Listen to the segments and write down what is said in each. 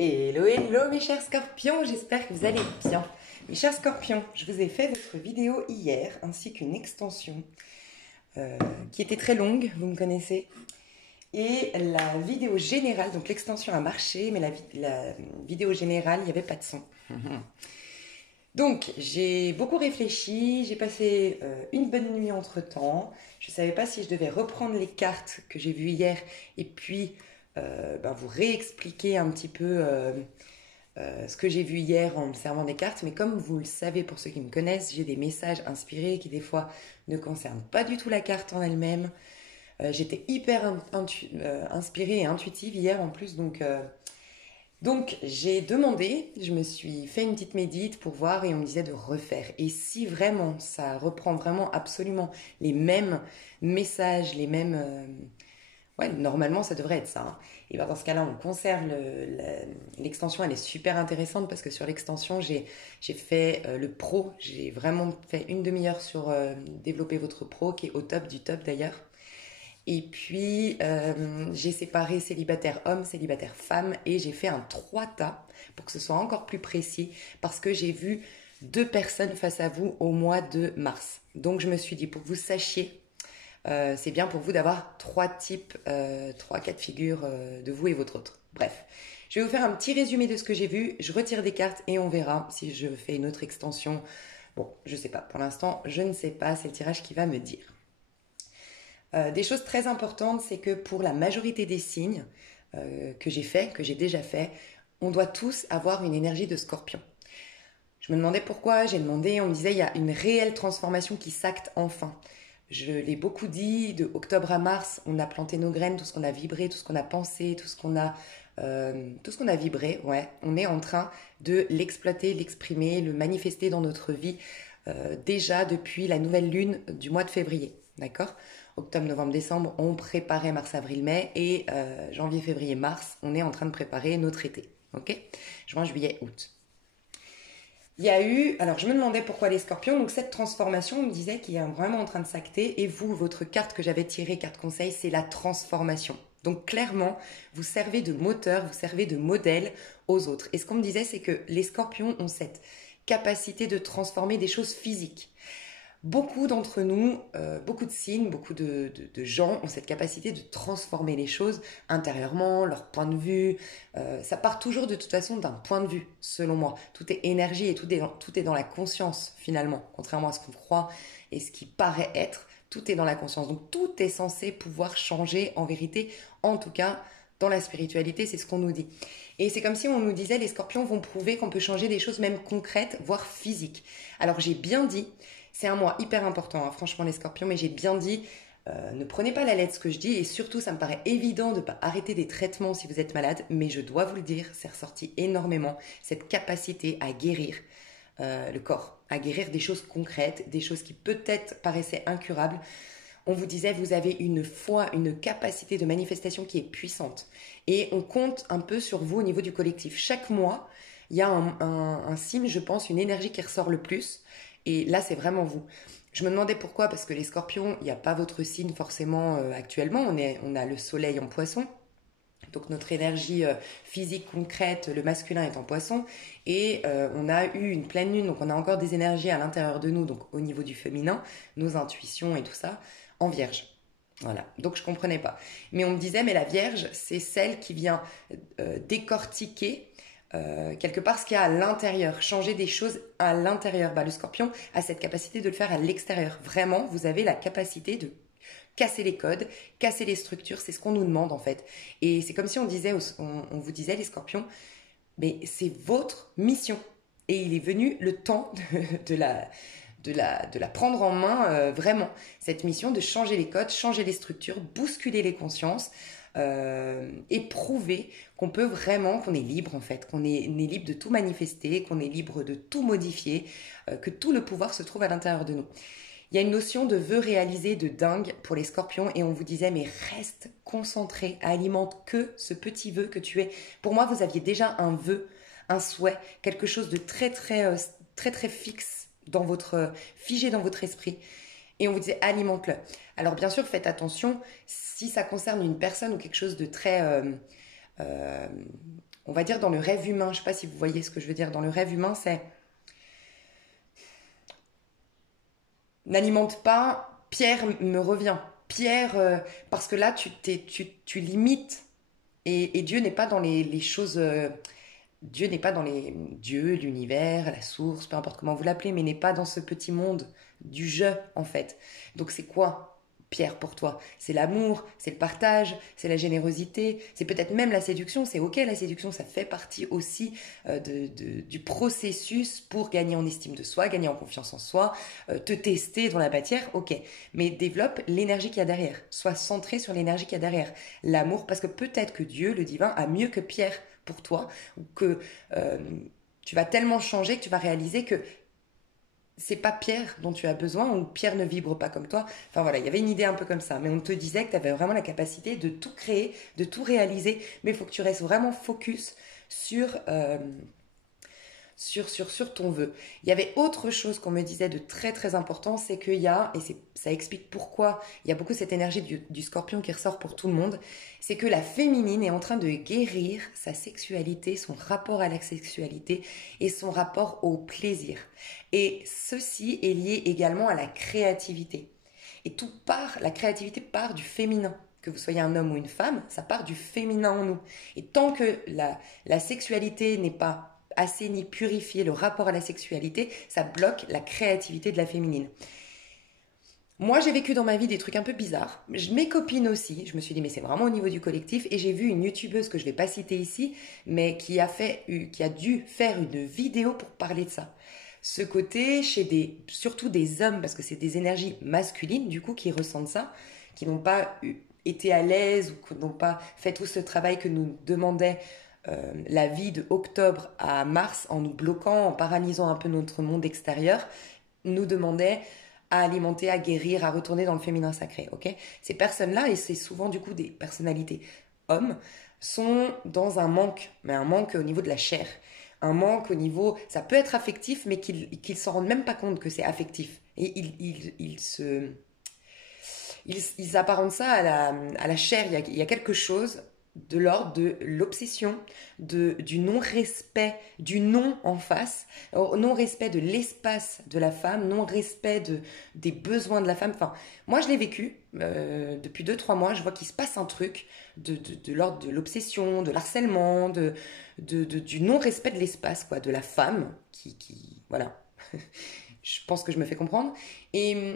Hello, hello mes chers scorpions, j'espère que vous allez bien. Mes chers scorpions, je vous ai fait votre vidéo hier, ainsi qu'une extension qui était très longue, vous me connaissez. Et la vidéo générale, donc l'extension a marché, mais la vidéo générale, il n'y avait pas de son. Donc j'ai beaucoup réfléchi, j'ai passé une bonne nuit entre-temps. Je ne savais pas si je devais reprendre les cartes que j'ai vues hier et puis vous réexpliquer un petit peu ce que j'ai vu hier en me servant des cartes. Mais comme vous le savez, pour ceux qui me connaissent, j'ai des messages inspirés qui des fois ne concernent pas du tout la carte en elle-même. J'étais hyper inspirée et intuitive hier en plus, donc j'ai demandé, je me suis fait une petite médite pour voir et on me disait de refaire. Et si vraiment ça reprend vraiment absolument les mêmes messages, les mêmes... ouais, normalement ça devrait être ça. Hein. Et ben dans ce cas-là, on conserve l'extension, elle est super intéressante parce que sur l'extension, j'ai fait le pro. J'ai vraiment fait une demi-heure sur développer votre pro qui est au top du top d'ailleurs. Et puis, j'ai séparé célibataire homme, célibataire femme et j'ai fait un 3 tas pour que ce soit encore plus précis parce que j'ai vu 2 personnes face à vous au mois de mars. Donc, je me suis dit, pour que vous sachiez, c'est bien pour vous d'avoir 3 types, 3 cas de figure de vous et votre autre. Bref, je vais vous faire un petit résumé de ce que j'ai vu. Je retire des cartes et on verra si je fais une autre extension. Bon, je sais pas. Pour l'instant, je ne sais pas. C'est le tirage qui va me dire. Des choses très importantes, c'est que pour la majorité des signes que j'ai déjà fait, on doit tous avoir une énergie de scorpion. Je me demandais pourquoi, j'ai demandé, on me disait il y a une réelle transformation qui s'acte enfin. Je l'ai beaucoup dit, de octobre à mars, on a planté nos graines, tout ce qu'on a vibré, tout ce qu'on a pensé, tout ce qu'on a vibré, ouais, on est en train de l'exploiter, l'exprimer, le manifester dans notre vie déjà depuis la nouvelle lune du mois de février, d'accord ? Octobre, novembre, décembre, on préparait mars, avril, mai et janvier, février, mars, on est en train de préparer notre été, ok ? Juin, juillet, août. Il y a eu, alors je me demandais pourquoi les scorpions, donc cette transformation, on me disait qu'il est vraiment en train de s'acter et vous, votre carte que j'avais tirée, carte conseil, c'est la transformation. Donc clairement, vous servez de moteur, vous servez de modèle aux autres. Et ce qu'on me disait, c'est que les scorpions ont cette capacité de transformer des choses physiques. Beaucoup d'entre nous, beaucoup de signes, beaucoup de gens ont cette capacité de transformer les choses intérieurement, leur point de vue. Ça part toujours de toute façon d'un point de vue, selon moi. Tout est énergie et tout est dans la conscience, finalement. Contrairement à ce qu'on croit et ce qui paraît être, tout est dans la conscience. Donc tout est censé pouvoir changer en vérité, en tout cas dans la spiritualité, c'est ce qu'on nous dit. Et c'est comme si on nous disait, les scorpions vont prouver qu'on peut changer des choses même concrètes, voire physiques. Alors j'ai bien dit... C'est un mois hyper important, hein, franchement les scorpions, mais j'ai bien dit, ne prenez pas la lettre ce que je dis, et surtout ça me paraît évident de ne pas arrêter des traitements si vous êtes malade, mais je dois vous le dire, c'est ressorti énormément, cette capacité à guérir le corps, à guérir des choses concrètes, des choses qui peut-être paraissaient incurables. On vous disait, vous avez une foi, une capacité de manifestation qui est puissante, et on compte un peu sur vous au niveau du collectif. Chaque mois, il y a un signe, je pense, une énergie qui ressort le plus. Et là, c'est vraiment vous. Je me demandais pourquoi, parce que les scorpions, il n'y a pas votre signe forcément actuellement. On a le soleil en poisson. Donc notre énergie physique concrète, le masculin est en poisson. Et on a eu une pleine lune, donc on a encore des énergies à l'intérieur de nous, donc au niveau du féminin, nos intuitions et tout ça, en vierge. Voilà, donc je ne comprenais pas. Mais on me disait, mais la vierge, c'est celle qui vient décortiquer quelque part ce qu'il y a à l'intérieur, changer des choses à l'intérieur. Le scorpion a cette capacité de le faire à l'extérieur. Vraiment, vous avez la capacité de casser les codes, casser les structures, c'est ce qu'on nous demande en fait. Et c'est comme si on vous disait les scorpions, mais c'est votre mission. Et il est venu le temps de la prendre en main vraiment. Cette mission de changer les codes, changer les structures, bousculer les consciences, et prouver qu'on peut vraiment, qu'on est libre en fait, qu'on est libre de tout manifester, qu'on est libre de tout modifier, que tout le pouvoir se trouve à l'intérieur de nous. Il y a une notion de vœu réalisé de dingue pour les scorpions et on vous disait mais reste concentré, alimente que ce petit vœu que tu es. Pour moi, vous aviez déjà un vœu, un souhait, quelque chose de très très fixe dans figé dans votre esprit. Et on vous disait alimente-le. Alors bien sûr, faites attention, si ça concerne une personne ou quelque chose de très on va dire dans le rêve humain, je ne sais pas si vous voyez ce que je veux dire, dans le rêve humain, c'est n'alimente pas, Pierre me revient. Pierre, parce que là, tu limites. Et Dieu n'est pas dans les choses. Dieu n'est pas dans les. Dieu, l'univers, la source, peu importe comment vous l'appelez, mais n'est pas dans ce petit monde du je, en fait. Donc, c'est quoi, Pierre, pour toi? C'est l'amour, c'est le partage, c'est la générosité, c'est peut-être même la séduction. C'est ok, la séduction, ça fait partie aussi du processus pour gagner en estime de soi, gagner en confiance en soi, te tester dans la matière, ok. Mais développe l'énergie qu'il y a derrière. Sois centré sur l'énergie qu'il y a derrière. L'amour, parce que peut-être que Dieu, le divin, a mieux que Pierre pour toi, ou que euh, tu vas tellement changer que tu vas réaliser que c'est pas Pierre dont tu as besoin ou Pierre ne vibre pas comme toi. Enfin voilà, il y avait une idée un peu comme ça, mais on te disait que tu avais vraiment la capacité de tout créer, de tout réaliser, mais il faut que tu restes vraiment focus sur, sur ton vœu. Il y avait autre chose qu'on me disait de très très important, c'est qu'il y a, et ça explique pourquoi il y a beaucoup cette énergie du scorpion qui ressort pour tout le monde, c'est que la féminine est en train de guérir sa sexualité, son rapport à la sexualité et son rapport au plaisir. Et ceci est lié également à la créativité. Et la créativité part du féminin. Que vous soyez un homme ou une femme, ça part du féminin en nous. Et tant que la sexualité n'est pas assez ni purifiée, le rapport à la sexualité, ça bloque la créativité de la féminine. Moi, j'ai vécu dans ma vie des trucs un peu bizarres. Mes copines aussi. Je me suis dit, mais c'est vraiment au niveau du collectif. Et j'ai vu une youtubeuse que je ne vais pas citer ici, mais qui a dû faire une vidéo pour parler de ça. Ce côté surtout des hommes, parce que c'est des énergies masculines, du coup, qui ressentent ça, qui n'ont pas été à l'aise ou qui n'ont pas fait tout ce travail que nous demandait la vie de octobre à mars, en nous bloquant, en paralysant un peu notre monde extérieur, nous demandait à alimenter, à guérir, à retourner dans le féminin sacré. Ok, ces personnes-là, et c'est souvent du coup des personnalités hommes, sont dans un manque, mais un manque au niveau de la chair. Un manque au niveau, ça peut être affectif, mais qu'ils s'en rendent même pas compte que c'est affectif. Et ils apparentent ça à la chair. Il y a quelque chose de l'ordre de l'obsession, du non-respect du non en face, non-respect de l'espace de la femme, non-respect des besoins de la femme. Enfin, moi, je l'ai vécu depuis 2-3 mois. Je vois qu'il se passe un truc de l'ordre de l'obsession, de l'harcèlement, du non-respect de l'espace, quoi, de la femme voilà. Je pense que je me fais comprendre. Et,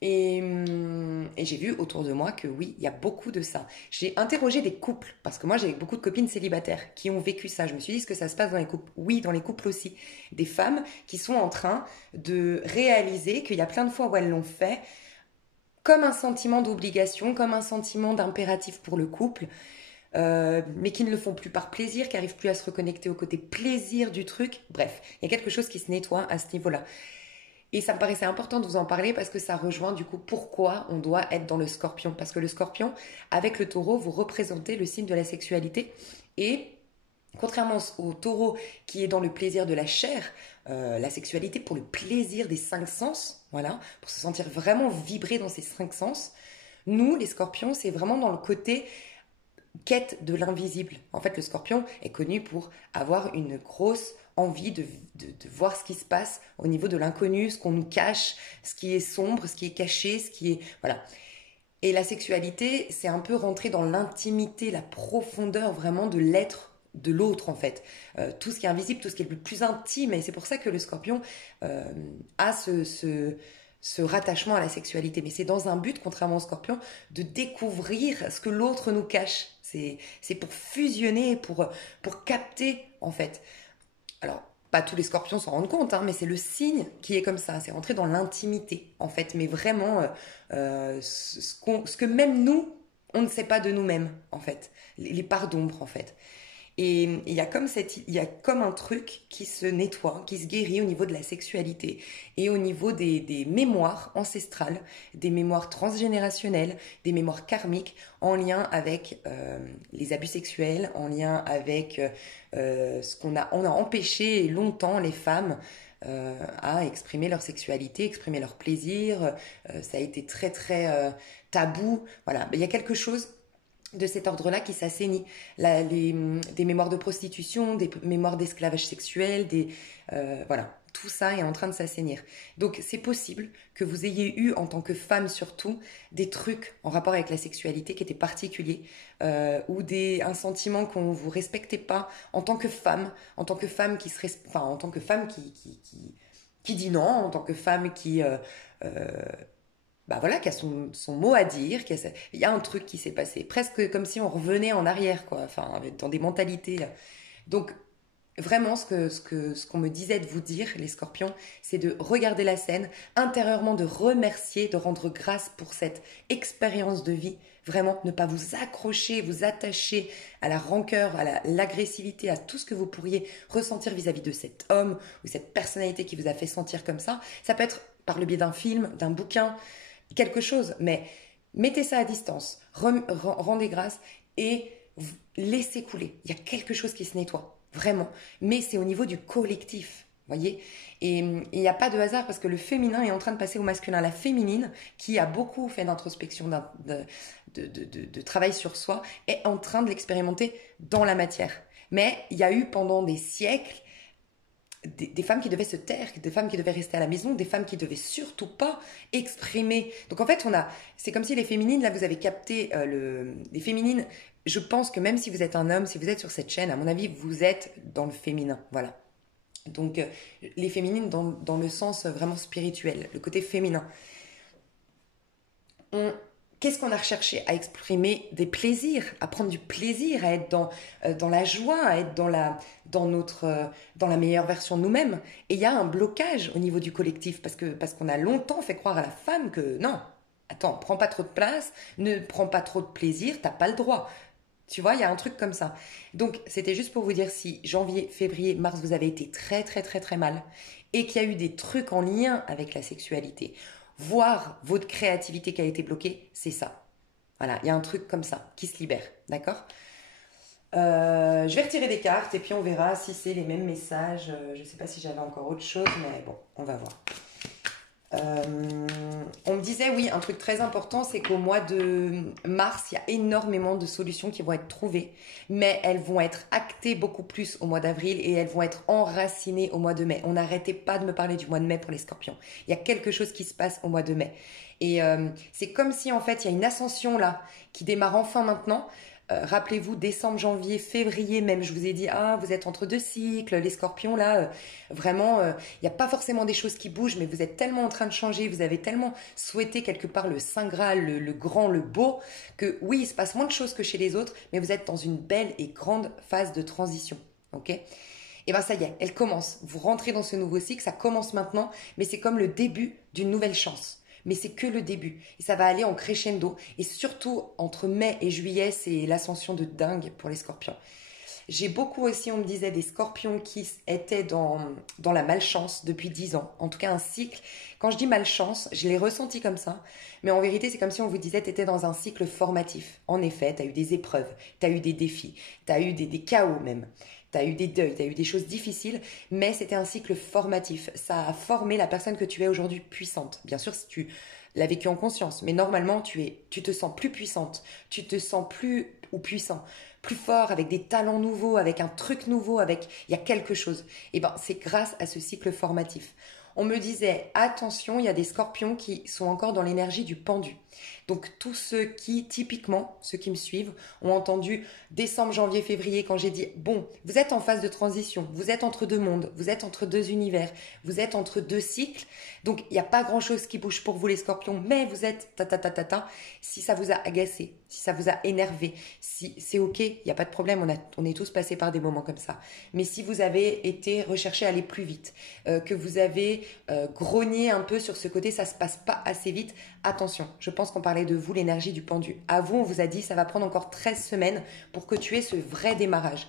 et j'ai vu autour de moi que oui, il y a beaucoup de ça. J'ai interrogé des couples, parce que moi j'ai beaucoup de copines célibataires qui ont vécu ça. Je me suis dit, est-ce que ça se passe dans les couples? Oui, dans les couples aussi. Des femmes qui sont en train de réaliser qu'il y a plein de fois où elles l'ont fait comme un sentiment d'obligation, comme un sentiment d'impératif pour le couple, mais qui ne le font plus par plaisir, qui n'arrivent plus à se reconnecter au côté plaisir du truc. Bref, il y a quelque chose qui se nettoie à ce niveau-là. Et ça me paraissait important de vous en parler parce que ça rejoint du coup pourquoi on doit être dans le scorpion. Parce que le scorpion, avec le taureau, vous représentez le signe de la sexualité. Et contrairement au taureau qui est dans le plaisir de la chair, la sexualité pour le plaisir des 5 sens, voilà, pour se sentir vraiment vibrer dans ces 5 sens, nous, les scorpions, c'est vraiment dans le côté quête de l'invisible. En fait, le scorpion est connu pour avoir une grosse envie de voir ce qui se passe au niveau de l'inconnu, ce qu'on nous cache, ce qui est sombre, ce qui est caché, ce qui est... Voilà. Et la sexualité, c'est un peu rentrer dans l'intimité, la profondeur vraiment de l'être de l'autre en fait. Tout ce qui est invisible, tout ce qui est le plus intime. Et c'est pour ça que le scorpion a ce rattachement à la sexualité. Mais c'est dans un but, contrairement au scorpion, de découvrir ce que l'autre nous cache. C'est pour fusionner, pour capter en fait. Alors, pas tous les scorpions s'en rendent compte, hein, mais c'est le signe qui est comme ça. C'est rentrer dans l'intimité, en fait. Mais vraiment, ce que même nous, on ne sait pas de nous-mêmes, en fait. Les parts d'ombre, en fait. Et il y a comme un truc qui se nettoie, qui se guérit au niveau de la sexualité et au niveau des mémoires ancestrales, des mémoires transgénérationnelles, des mémoires karmiques en lien avec les abus sexuels, en lien avec on a empêché longtemps les femmes à exprimer leur sexualité, exprimer leur plaisir. Ça a été très très tabou. Voilà, il y a quelque chose de cet ordre-là qui s'assainit. Des mémoires de prostitution, des mémoires d'esclavage sexuel, voilà, tout ça est en train de s'assainir. Donc c'est possible que vous ayez eu, en tant que femme surtout, des trucs en rapport avec la sexualité qui étaient particuliers, ou un sentiment qu'on vous respectait pas en tant que femme qui enfin, en tant que femme qui dit non, en tant que femme euh, bah voilà, qui a son mot à dire, il y a un truc qui s'est passé, presque comme si on revenait en arrière, quoi, enfin, dans des mentalités. Donc, vraiment, ce qu'on me disait de vous dire, les scorpions, c'est de regarder la scène, intérieurement de remercier, de rendre grâce pour cette expérience de vie. Vraiment, ne pas vous accrocher, vous attacher à la rancœur, à l'agressivité, à tout ce que vous pourriez ressentir vis-à-vis de cet homme ou cette personnalité qui vous a fait sentir comme ça. Ça peut être par le biais d'un film, d'un bouquin, quelque chose, mais mettez ça à distance, rendez grâce et laissez couler. Il y a quelque chose qui se nettoie, vraiment. Mais c'est au niveau du collectif, voyez. Et il n'y a pas de hasard parce que le féminin est en train de passer au masculin. La féminine, qui a beaucoup fait d'introspection, de travail sur soi, est en train de l'expérimenter dans la matière. Mais il y a eu pendant des siècles des femmes qui devaient se taire, des femmes qui devaient rester à la maison, des femmes qui devaient surtout pas exprimer. Donc en fait, c'est comme si les féminines, là vous avez capté les féminines. Je pense que même si vous êtes un homme, si vous êtes sur cette chaîne, à mon avis, vous êtes dans le féminin, voilà. Donc les féminines dans le sens vraiment spirituel, le côté féminin. Qu'est-ce qu'on a recherché? À exprimer des plaisirs, à prendre du plaisir, à être dans la joie, à être dans la meilleure version de nous-mêmes. Et il y a un blocage au niveau du collectif parce qu'on a longtemps fait croire à la femme que non, attends, prends pas trop de place, ne prends pas trop de plaisir, t'as pas le droit. Tu vois, il y a un truc comme ça. Donc, c'était juste pour vous dire si janvier, février, mars, vous avez été très, très, très, très mal et qu'il y a eu des trucs en lien avec la sexualité, voir votre créativité qui a été bloquée, c'est ça. Voilà, il y a un truc comme ça qui se libère, d'accord. Je vais retirer des cartes et puis on verra si c'est les mêmes messages. Je ne sais pas si j'avais encore autre chose, mais bon, on va voir. On me disait, oui, un truc très important, c'est qu'au mois de mars, il y a énormément de solutions qui vont être trouvées, mais elles vont être actées beaucoup plus au mois d'avril et elles vont être enracinées au mois de mai. On n'arrêtait pas de me parler du mois de mai pour les scorpions. Il y a quelque chose qui se passe au mois de mai. Et c'est comme si, en fait, il y a une ascension là qui démarre enfin maintenant. Rappelez-vous, décembre, janvier, février même, je vous ai dit, vous êtes entre deux cycles, les scorpions là, vraiment, il n'y a pas forcément des choses qui bougent, mais vous êtes tellement en train de changer, vous avez tellement souhaité quelque part le Saint Graal, le grand, le beau, que oui, il se passe moins de choses que chez les autres, mais vous êtes dans une belle et grande phase de transition, ok? Et bien ça y est, elle commence, vous rentrez dans ce nouveau cycle, ça commence maintenant, mais c'est comme le début d'une nouvelle chance. Mais c'est que le début. Et ça va aller en crescendo. Et surtout, entre mai et juillet, c'est l'ascension de dingue pour les scorpions. J'ai beaucoup aussi, on me disait, des scorpions qui étaient dans la malchance depuis 10 ans. En tout cas, un cycle. Quand je dis malchance, je l'ai ressenti comme ça. Mais en vérité, c'est comme si on vous disait, tu étais dans un cycle formatif. En effet, tu as eu des épreuves, tu as eu des défis, tu as eu des chaos même. Tu as eu des deuils, tu as eu des choses difficiles, mais c'était un cycle formatif. Ça a formé la personne que tu es aujourd'hui puissante. Bien sûr, si tu l'as vécu en conscience, mais normalement, tu te sens plus puissante, tu te sens plus ou puissant, plus fort, avec des talents nouveaux, avec un truc nouveau, il y a quelque chose. Et ben, c'est grâce à ce cycle formatif. On me disait, attention, il y a des scorpions qui sont encore dans l'énergie du pendu. Donc tous ceux qui, typiquement, ceux qui me suivent, ont entendu décembre, janvier, février, quand j'ai dit, bon, vous êtes en phase de transition, vous êtes entre deux mondes, vous êtes entre deux univers, vous êtes entre deux cycles, donc il n'y a pas grand-chose qui bouge pour vous les scorpions, mais vous êtes si ça vous a agacé, si ça vous a énervé, si c'est ok, il n'y a pas de problème, on est tous passés par des moments comme ça. Mais si vous avez été recherché à aller plus vite, que vous avez grogné un peu sur ce côté, ça se passe pas assez vite, attention, je pense qu'on parlait de vous, l'énergie du pendu. À vous, on vous a dit, ça va prendre encore 13 semaines pour que tu aies ce vrai démarrage.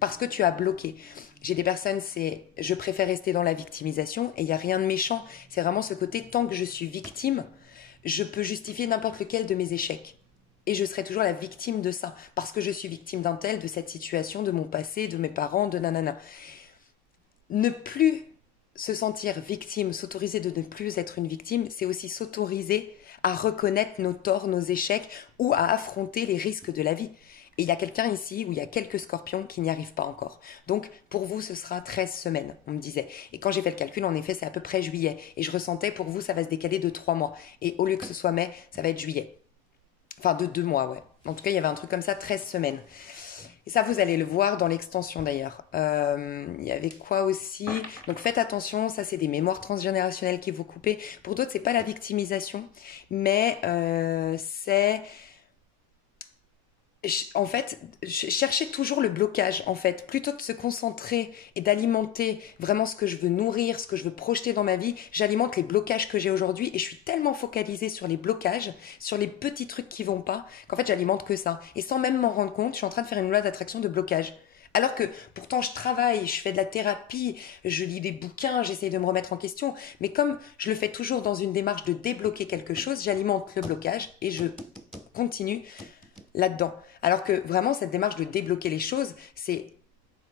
Parce que tu as bloqué. J'ai des personnes, je préfère rester dans la victimisation et il n'y a rien de méchant. C'est vraiment ce côté, tant que je suis victime, je peux justifier n'importe lequel de mes échecs. Et je serai toujours la victime de ça. Parce que je suis victime d'un tel, de cette situation, de mon passé, de mes parents, de nanana. Ne plus se sentir victime, s'autoriser de ne plus être une victime, c'est aussi s'autoriser à reconnaître nos torts, nos échecs ou à affronter les risques de la vie. Et il y a quelqu'un ici où il y a quelques scorpions qui n'y arrivent pas encore. Donc, pour vous, ce sera 13 semaines, on me disait. Et quand j'ai fait le calcul, en effet, c'est à peu près juillet. Et je ressentais, pour vous, ça va se décaler de 3 mois. Et au lieu que ce soit mai, ça va être juillet. Enfin, de 2 mois, ouais. En tout cas, il y avait un truc comme ça, 13 semaines. Et ça, vous allez le voir dans l'extension d'ailleurs. Il y avait quoi aussi? Donc faites attention, ça c'est des mémoires transgénérationnelles qui vous coupez. Pour d'autres, c'est pas la victimisation, mais c'est en fait, chercher toujours le blocage, en fait. Plutôt que de se concentrer et d'alimenter vraiment ce que je veux nourrir, ce que je veux projeter dans ma vie, j'alimente les blocages que j'ai aujourd'hui et je suis tellement focalisée sur les blocages, sur les petits trucs qui vont pas, qu'en fait, j'alimente que ça. Et sans même m'en rendre compte, je suis en train de faire une loi d'attraction de blocage. Alors que pourtant je travaille, je fais de la thérapie, je lis des bouquins, j'essaye de me remettre en question, mais comme je le fais toujours dans une démarche de débloquer quelque chose, j'alimente le blocage et je continue là-dedans. Alors que vraiment, cette démarche de débloquer les choses,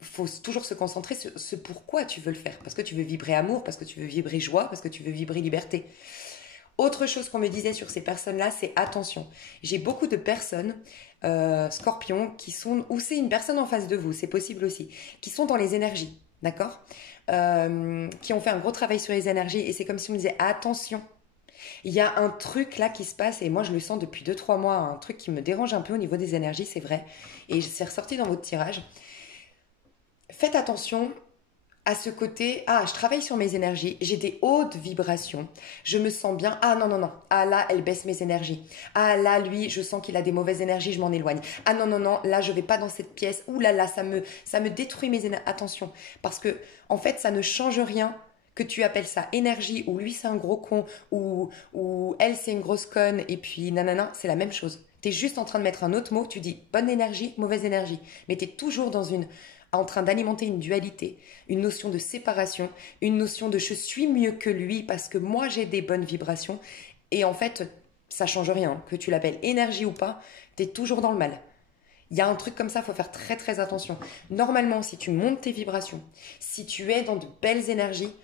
faut toujours se concentrer sur ce pourquoi tu veux le faire. Parce que tu veux vibrer amour, parce que tu veux vibrer joie, parce que tu veux vibrer liberté. Autre chose qu'on me disait sur ces personnes-là, c'est attention. J'ai beaucoup de personnes, scorpions, qui sont, ou c'est une personne en face de vous, c'est possible aussi, qui sont dans les énergies, d'accord, qui ont fait un gros travail sur les énergies, et c'est comme si on me disait attention. Il y a un truc là qui se passe et moi je le sens depuis 2 3 mois, un truc qui me dérange un peu au niveau des énergies, c'est vrai. Et c'est ressorti dans votre tirage. Faites attention à ce côté, ah, je travaille sur mes énergies, j'ai des hautes vibrations, je me sens bien, ah non, non, non, ah là, elle baisse mes énergies, ah là, lui, je sens qu'il a des mauvaises énergies, je m'en éloigne, ah non, non, non, là, je vais pas dans cette pièce, ouh là là, ça me détruit mes énergies, attention, parce que, en fait, ça ne change rien que tu appelles ça énergie, ou lui c'est un gros con, ou elle c'est une grosse conne, et puis nanana, c'est la même chose. Tu es juste en train de mettre un autre mot, tu dis bonne énergie, mauvaise énergie, mais tu es toujours en train d'alimenter une dualité, une notion de séparation, une notion de je suis mieux que lui parce que moi j'ai des bonnes vibrations, et en fait, ça change rien, que tu l'appelles énergie ou pas, tu es toujours dans le mal. Il y a un truc comme ça, il faut faire très très attention. Normalement, si tu montes tes vibrations, si tu es dans de belles énergies,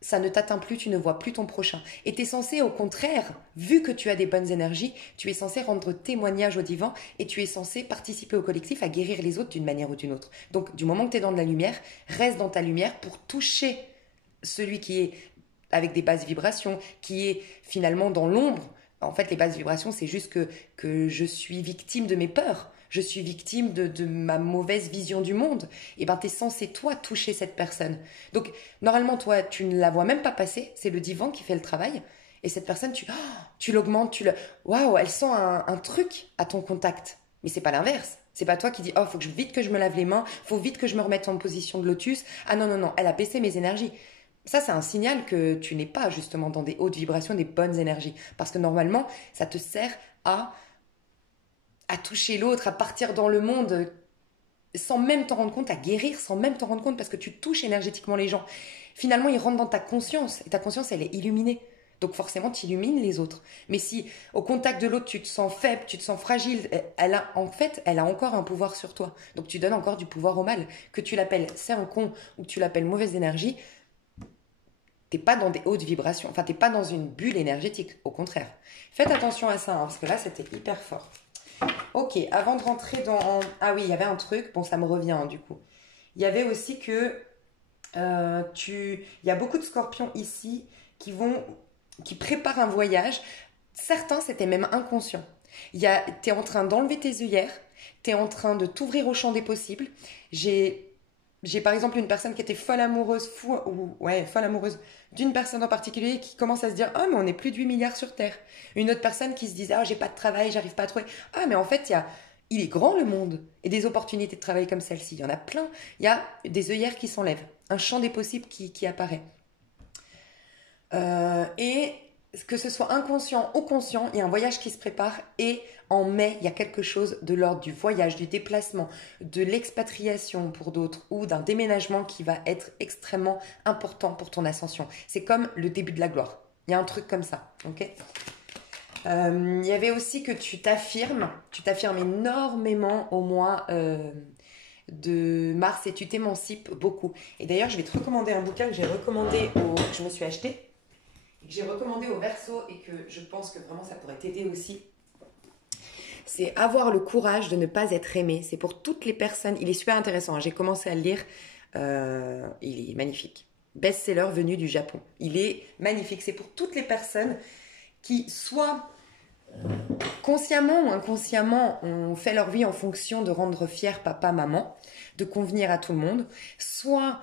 ça ne t'atteint plus, tu ne vois plus ton prochain. Et tu es censé, au contraire, vu que tu as des bonnes énergies, tu es censé rendre témoignage au divin et tu es censé participer au collectif à guérir les autres d'une manière ou d'une autre. Donc, du moment que tu es dans de la lumière, reste dans ta lumière pour toucher celui qui est avec des basses vibrations, qui est finalement dans l'ombre. En fait, les basses vibrations, c'est juste que je suis victime de mes peurs. Je suis victime de ma mauvaise vision du monde. Et ben, t'es censé, toi, toucher cette personne. Donc, normalement, toi, tu ne la vois même pas passer. C'est le divan qui fait le travail. Et cette personne, tu l'augmentes, waouh, elle sent un truc à ton contact. Mais c'est pas l'inverse. C'est pas toi qui dis, oh, faut vite que je me lave les mains, faut vite que je me remette en position de lotus. Ah non, non, non, elle a baissé mes énergies. Ça, c'est un signal que tu n'es pas justement dans des hautes vibrations, des bonnes énergies. Parce que normalement, ça te sert à toucher l'autre, à partir dans le monde sans même t'en rendre compte, à guérir sans même t'en rendre compte parce que tu touches énergétiquement les gens. Finalement, ils rentrent dans ta conscience et ta conscience, elle est illuminée. Donc forcément, tu illumines les autres. Mais si au contact de l'autre, tu te sens faible, tu te sens fragile, elle a encore un pouvoir sur toi. Donc tu donnes encore du pouvoir au mal. Que tu l'appelles c'est un con ou que tu l'appelles mauvaise énergie, t'es pas dans des hautes vibrations. Enfin, t'es pas dans une bulle énergétique. Au contraire. Faites attention à ça, hein, parce que là, c'était hyper fort. Ok, avant de rentrer dans... Ah oui, il y avait un truc, bon ça me revient hein, du coup. Il y avait aussi que il y a beaucoup de scorpions ici qui préparent un voyage. Certains, c'était même inconscient. T'es en train d'enlever tes œillères, t'es en train de t'ouvrir au champ des possibles. J'ai par exemple une personne qui était folle amoureuse d'une personne en particulier qui commence à se dire « Ah, mais on est plus de 8 milliards sur Terre ». Une autre personne qui se disait « Ah, j'ai pas de travail, j'arrive pas à trouver ». Ah, mais en fait, il est grand le monde. Et des opportunités de travail comme celle-ci, il y en a plein. Il y a des œillères qui s'enlèvent, un champ des possibles qui apparaît. Et que ce soit inconscient ou conscient, il y a un voyage qui se prépare et en mai, il y a quelque chose de l'ordre du voyage, du déplacement, de l'expatriation pour d'autres ou d'un déménagement qui va être extrêmement important pour ton ascension. C'est comme le début de la gloire. Il y a un truc comme ça, ok ? Il y avait aussi que tu t'affirmes énormément au mois de mars et tu t'émancipes beaucoup. Et d'ailleurs, je vais te recommander un bouquin que j'ai recommandé, je me suis acheté. et que j'ai recommandé au Verseau et que je pense que vraiment ça pourrait t'aider aussi, c'est avoir le courage de ne pas être aimé. C'est pour toutes les personnes. Il est super intéressant, hein. J'ai commencé à le lire. Il est magnifique. Best-seller venu du Japon. Il est magnifique. C'est pour toutes les personnes qui, soit consciemment ou inconsciemment, ont fait leur vie en fonction de rendre fier papa, maman, de convenir à tout le monde, soit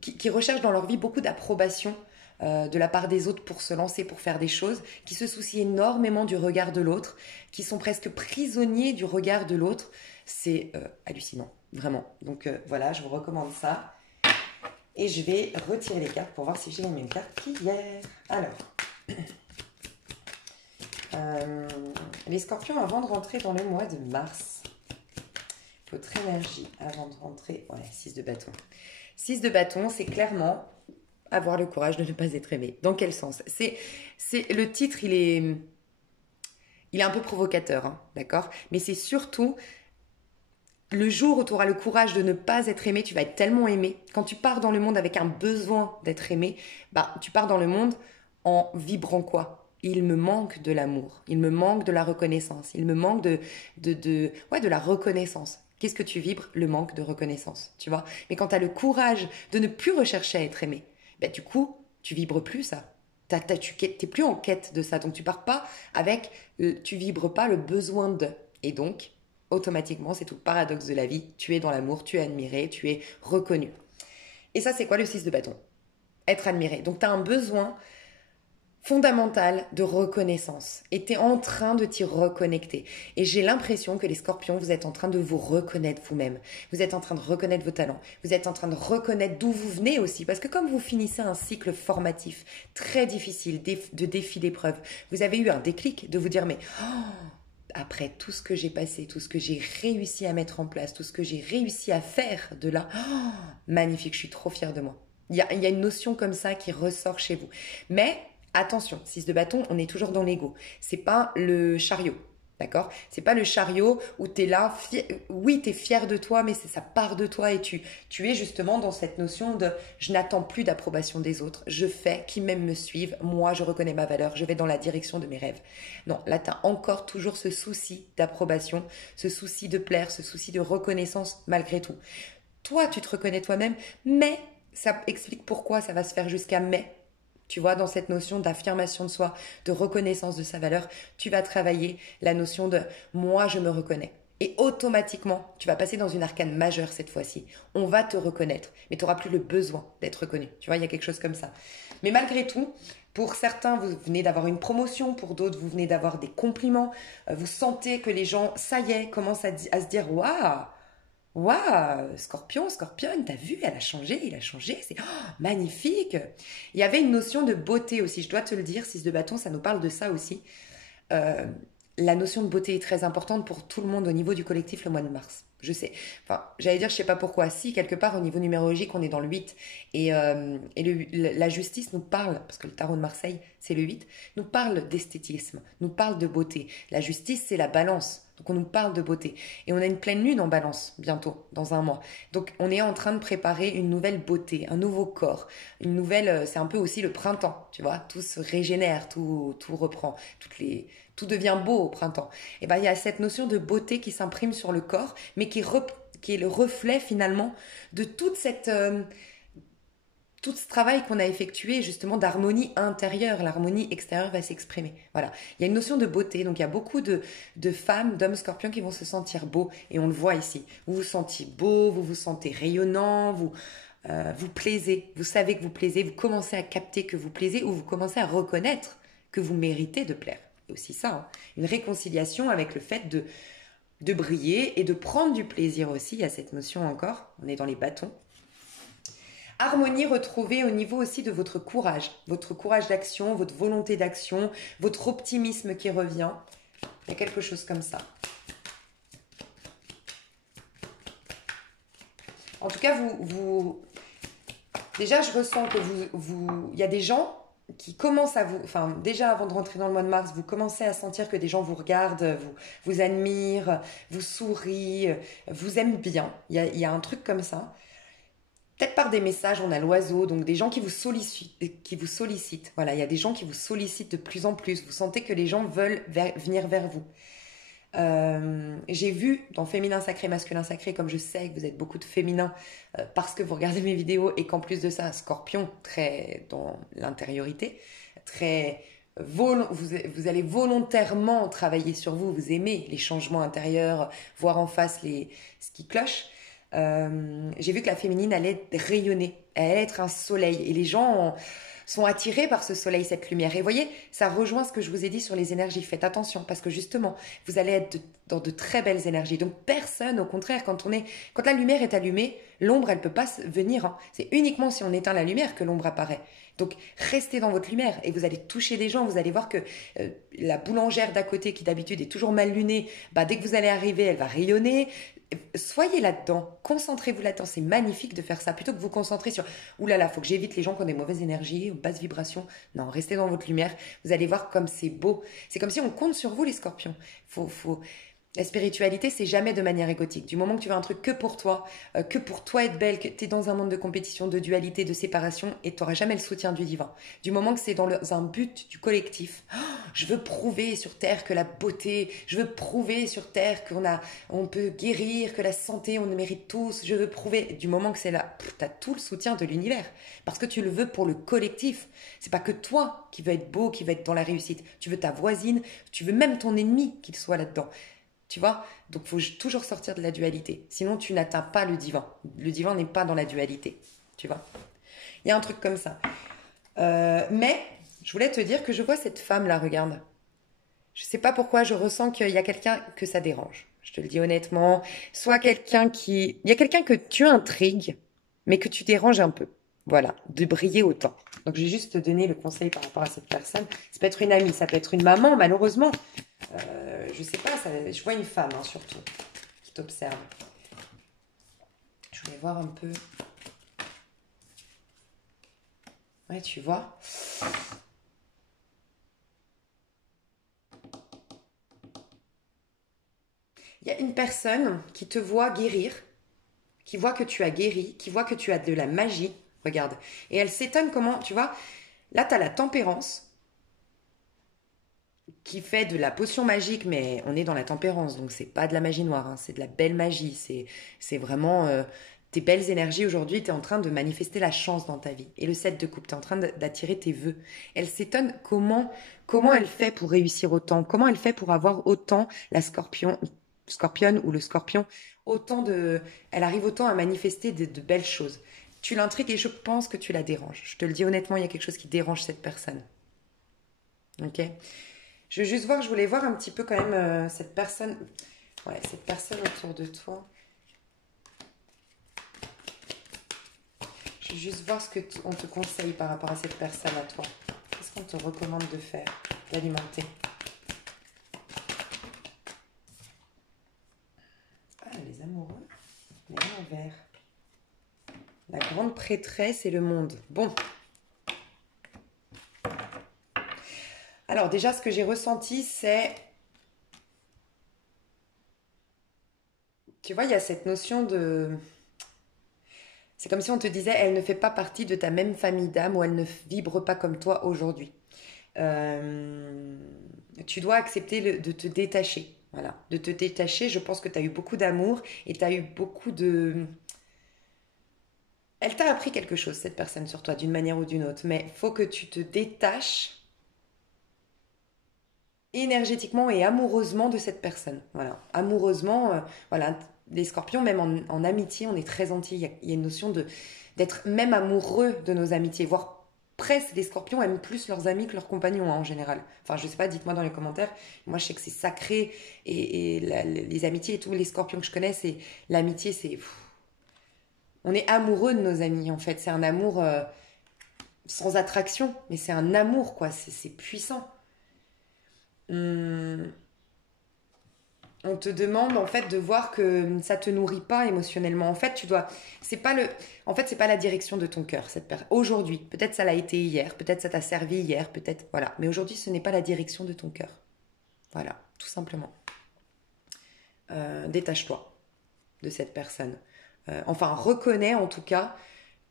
qui recherchent dans leur vie beaucoup d'approbation de la part des autres pour se lancer, pour faire des choses, qui se soucient énormément du regard de l'autre, qui sont presque prisonniers du regard de l'autre. C'est hallucinant, vraiment. Donc voilà, je vous recommande ça. Et je vais retirer les cartes pour voir si j'ai les mêmes cartes qu'hier. Alors, les scorpions, avant de rentrer dans le mois de mars, votre énergie avant de rentrer... Ouais, 6 de bâton. 6 de bâton, c'est clairement avoir le courage de ne pas être aimé. Dans quel sens? Le titre, il est un peu provocateur, hein, d'accord? Mais c'est surtout... Le jour où tu auras le courage de ne pas être aimé, tu vas être tellement aimé. Quand tu pars dans le monde avec un besoin d'être aimé, bah, tu pars dans le monde en vibrant quoi? Il me manque de l'amour, il me manque de la reconnaissance, il me manque de la reconnaissance. Qu'est-ce que tu vibres? Le manque de reconnaissance, tu vois? Mais quand tu as le courage de ne plus rechercher à être aimé, bah, du coup, tu vibres plus ça. Tu n'es plus en quête de ça, donc tu pars pas avec, tu vibres pas le besoin de. Et donc, automatiquement, c'est tout le paradoxe de la vie. Tu es dans l'amour, tu es admiré, tu es reconnu. Et ça, c'est quoi le 6 de bâton? Être admiré. Donc, tu as un besoin fondamental de reconnaissance. Et tu es en train de t'y reconnecter. Et j'ai l'impression que les scorpions, vous êtes en train de vous reconnaître vous-même. Vous êtes en train de reconnaître vos talents. Vous êtes en train de reconnaître d'où vous venez aussi. Parce que comme vous finissez un cycle formatif très difficile, de défis, d'épreuves, vous avez eu un déclic de vous dire, mais... après tout ce que j'ai passé, tout ce que j'ai réussi à mettre en place, tout ce que j'ai réussi à faire de là, magnifique, je suis trop fière de moi. Il y a une notion comme ça qui ressort chez vous. Mais attention, 6 de bâton, on est toujours dans l'ego. C'est pas le chariot, d'accord? C'est pas le chariot où tu es là, oui, tu es fier de toi, mais ça part de toi et tu es justement dans cette notion de je n'attends plus d'approbation des autres, je fais, qui même me suivent, moi je reconnais ma valeur, je vais dans la direction de mes rêves. Non, là tu as encore toujours ce souci d'approbation, ce souci de plaire, ce souci de reconnaissance malgré tout. Toi, tu te reconnais toi-même, mais ça explique pourquoi ça va se faire jusqu'à mai. Tu vois, dans cette notion d'affirmation de soi, de reconnaissance de sa valeur, tu vas travailler la notion de moi, je me reconnais. Et automatiquement, tu vas passer dans une arcane majeure cette fois-ci. On va te reconnaître, mais tu n'auras plus le besoin d'être reconnu. Tu vois, il y a quelque chose comme ça. Mais malgré tout, pour certains, vous venez d'avoir une promotion, pour d'autres, vous venez d'avoir des compliments. Vous sentez que les gens, ça y est, commencent à se dire « Waouh !» Waouh, Scorpionne, t'as vu, elle a changé, il a changé, c'est magnifique. Il y avait une notion de beauté aussi, je dois te le dire, 6 de bâton, ça nous parle de ça aussi. La notion de beauté est très importante pour tout le monde au niveau du collectif le mois de mars. Je sais. Enfin, j'allais dire, je sais pas pourquoi. Si, quelque part, au niveau numérologique, on est dans le 8. Et la justice nous parle, parce que le tarot de Marseille, c'est le 8, nous parle d'esthétisme, nous parle de beauté. La justice, c'est la balance. Donc, on nous parle de beauté. Et on a une pleine lune en balance, bientôt, dans un mois. Donc, on est en train de préparer une nouvelle beauté, un nouveau corps. Une nouvelle, c'est un peu aussi le printemps, tu vois. Tout se régénère, tout reprend. Tout devient beau au printemps. Et ben, il y a cette notion de beauté qui s'imprime sur le corps, mais qui est le reflet finalement de tout ce travail qu'on a effectué justement d'harmonie intérieure. L'harmonie extérieure va s'exprimer. Voilà. Il y a une notion de beauté. Donc il y a beaucoup de femmes, d'hommes scorpions qui vont se sentir beaux. Et on le voit ici. Vous vous sentez beau, vous vous sentez rayonnant, vous plaisez. Vous savez que vous plaisez. Vous commencez à capter que vous plaisez ou vous commencez à reconnaître que vous méritez de plaire. Aussi ça, hein. Une réconciliation avec le fait de briller et de prendre du plaisir aussi. Il y a cette notion encore, on est dans les bâtons. Harmonie retrouvée au niveau aussi de votre courage d'action, votre volonté d'action, votre optimisme qui revient. Il y a quelque chose comme ça. En tout cas, déjà, je ressens que il y a des gens qui commencent à enfin, déjà avant de rentrer dans le mois de mars, vous commencez à sentir que des gens vous regardent, vous admirent, vous sourient, vous aiment bien. Il y a un truc comme ça. peut-être par des messages, on a l'oiseau, donc des gens qui vous sollicitent, Voilà, il y a des gens qui vous sollicitent de plus en plus. Vous sentez que les gens veulent venir vers vous. J'ai vu dans féminin sacré, masculin sacré, comme je sais que vous êtes beaucoup de féminin parce que vous regardez mes vidéos et qu'en plus de ça, Scorpion, très dans l'intériorité, très vous allez volontairement travailler sur vous, vous aimez les changements intérieurs, voir en face ce qui cloche. J'ai vu que la féminine allait rayonner, elle allait être un soleil et les gens sont attirés par ce soleil, cette lumière. Et vous voyez, ça rejoint ce que je vous ai dit sur les énergies. Faites attention parce que justement, vous allez être dans de très belles énergies. Donc personne, au contraire, quand la lumière est allumée, l'ombre, elle peut pas venir. Hein. C'est uniquement si on éteint la lumière que l'ombre apparaît. Donc restez dans votre lumière et vous allez toucher les gens. Vous allez voir que la boulangère d'à côté, qui d'habitude est toujours mal lunée, bah, dès que vous allez arriver, elle va rayonner. Soyez là-dedans, concentrez-vous là-dedans, c'est magnifique de faire ça, plutôt que de vous concentrer sur « Ouh là là, faut que j'évite les gens qui ont des mauvaises énergies ou basses vibrations ». Non, restez dans votre lumière, vous allez voir comme c'est beau. C'est comme si on compte sur vous les scorpions. La spiritualité, c'est jamais de manière égotique. Du moment que tu veux un truc que pour toi être belle, que tu es dans un monde de compétition, de dualité, de séparation, et tu n'auras jamais le soutien du divin. Du moment que c'est dans un but du collectif, je veux prouver sur Terre que la beauté, je veux prouver sur Terre on peut guérir, que la santé, on le mérite tous, je veux prouver. Du moment que c'est là, tu as tout le soutien de l'univers. Parce que tu le veux pour le collectif. C'est pas que toi qui veux être beau, qui veux être dans la réussite. Tu veux ta voisine, tu veux même ton ennemi qu'il soit là-dedans. Tu vois? Donc, il faut toujours sortir de la dualité. Sinon, tu n'atteins pas le divin. Le divin n'est pas dans la dualité. Tu vois? Il y a un truc comme ça. Mais, je voulais te dire que je vois cette femme-là, regarde. Je ne sais pas pourquoi, je ressens qu'il y a quelqu'un que ça dérange. Je te le dis honnêtement. Il y a quelqu'un que tu intrigues, mais que tu déranges un peu. Voilà, de briller autant. Donc, je vais juste te donner le conseil par rapport à cette personne. Ça peut être une amie, ça peut être une maman, malheureusement. Je sais pas, je vois une femme hein, surtout qui t'observe. Je voulais voir un peu. Ouais, tu vois. Il y a une personne qui te voit guérir, qui voit que tu as guéri, qui voit que tu as de la magie. Regarde. Et elle s'étonne comment, tu vois. Là, tu as la tempérance qui fait de la potion magique, mais on est dans la tempérance, donc c'est pas de la magie noire, hein, c'est de la belle magie, c'est vraiment tes belles énergies aujourd'hui, tu es en train de manifester la chance dans ta vie. Et le 7 de coupe, tu es en train d'attirer tes vœux. Elle s'étonne comment elle fait pour réussir autant, comment elle fait pour avoir autant la scorpionne ou le scorpion, elle arrive autant à manifester de belles choses. Tu l'intrigues et je pense que tu la déranges. Je te le dis honnêtement, il y a quelque chose qui dérange cette personne. Ok? Je veux juste voir, je voulais voir un petit peu quand même cette personne autour de toi. Je veux juste voir ce qu'on te conseille par rapport à cette personne à toi. Qu'est-ce qu'on te recommande de faire, d'alimenter? Ah, les amoureux, les l'envers. La grande prêtresse et le monde. Bon. Alors déjà, ce que j'ai ressenti, c'est... Tu vois, il y a cette notion de... C'est comme si on te disait, elle ne fait pas partie de ta même famille d'âme ou elle ne vibre pas comme toi aujourd'hui. Tu dois accepter de te détacher. Voilà, de te détacher. Je pense que tu as eu beaucoup d'amour et tu as eu beaucoup de... Elle t'a appris quelque chose, cette personne, sur toi, d'une manière ou d'une autre. Mais il faut que tu te détaches énergétiquement et amoureusement de cette personne. Voilà, amoureusement, voilà, les scorpions, même en amitié, on est très entier. Il y a une notion d'être même amoureux de nos amitiés, voire presque les scorpions aiment plus leurs amis que leurs compagnons hein, en général. Enfin, je sais pas, dites-moi dans les commentaires. Moi, je sais que c'est sacré et les amitiés et tous les scorpions que je connais, c'est l'amitié, c'est on est amoureux de nos amis en fait. C'est un amour sans attraction, mais c'est un amour quoi. C'est puissant. Hum, on te demande en fait de voir que ça te nourrit pas émotionnellement. En fait, c'est pas la direction de ton cœur cette personne. Aujourd'hui, peut-être ça l'a été hier, peut-être ça t'a servi hier, peut-être voilà. Mais aujourd'hui, ce n'est pas la direction de ton cœur. Voilà, tout simplement. Détache-toi de cette personne. Enfin, reconnais en tout cas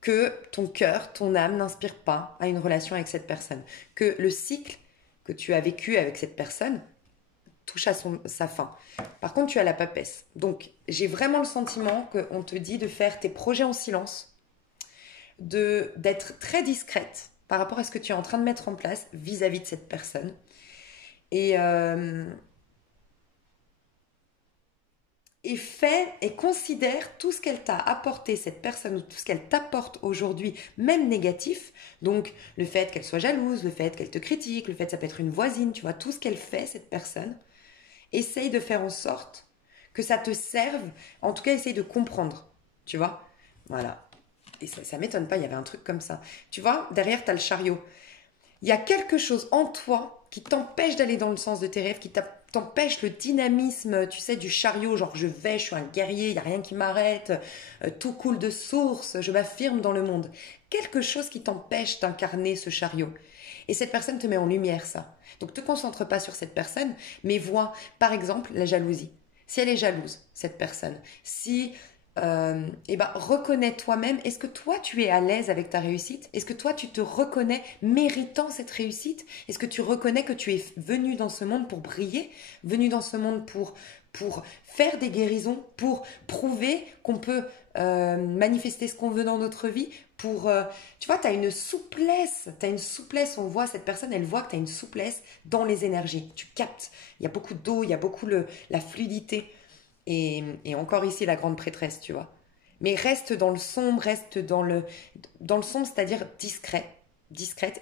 que ton cœur, ton âme n'inspire pas à une relation avec cette personne, que le cycle que tu as vécu avec cette personne touche à sa fin. Par contre, tu as la papesse. Donc, j'ai vraiment le sentiment qu'on te dit de faire tes projets en silence, d'être très discrète par rapport à ce que tu es en train de mettre en place vis-à-vis de cette personne. Et fais et considère tout ce qu'elle t'a apporté, cette personne, ou tout ce qu'elle t'apporte aujourd'hui, même négatif. Donc, le fait qu'elle soit jalouse, le fait qu'elle te critique, le fait que ça peut être une voisine, tu vois, tout ce qu'elle fait, cette personne. Essaye de faire en sorte que ça te serve. En tout cas, essaye de comprendre, tu vois. Voilà. Et ça m'étonne pas, il y avait un truc comme ça. Tu vois, derrière, tu as le chariot. Il y a quelque chose en toi qui t'empêche d'aller dans le sens de tes rêves, qui t'empêche le dynamisme, tu sais, du chariot, genre je suis un guerrier, il n'y a rien qui m'arrête, tout coule de source, je m'affirme dans le monde. Quelque chose qui t'empêche d'incarner ce chariot. Et cette personne te met en lumière ça. Donc ne te concentre pas sur cette personne, mais vois, par exemple, la jalousie. Si elle est jalouse, cette personne, si reconnais toi-même, est-ce que toi tu es à l'aise avec ta réussite? Est-ce que toi tu te reconnais méritant cette réussite? Est-ce que tu reconnais que tu es venu dans ce monde pour briller, venu dans ce monde pour faire des guérisons, pour prouver qu'on peut manifester ce qu'on veut dans notre vie, tu vois, tu as une souplesse, on voit cette personne, elle voit que tu as une souplesse dans les énergies, tu captes, il y a beaucoup d'eau, il y a beaucoup la fluidité. Et encore ici, la grande prêtresse, tu vois. Mais reste dans le sombre, reste dans le sombre, c'est-à-dire discrète.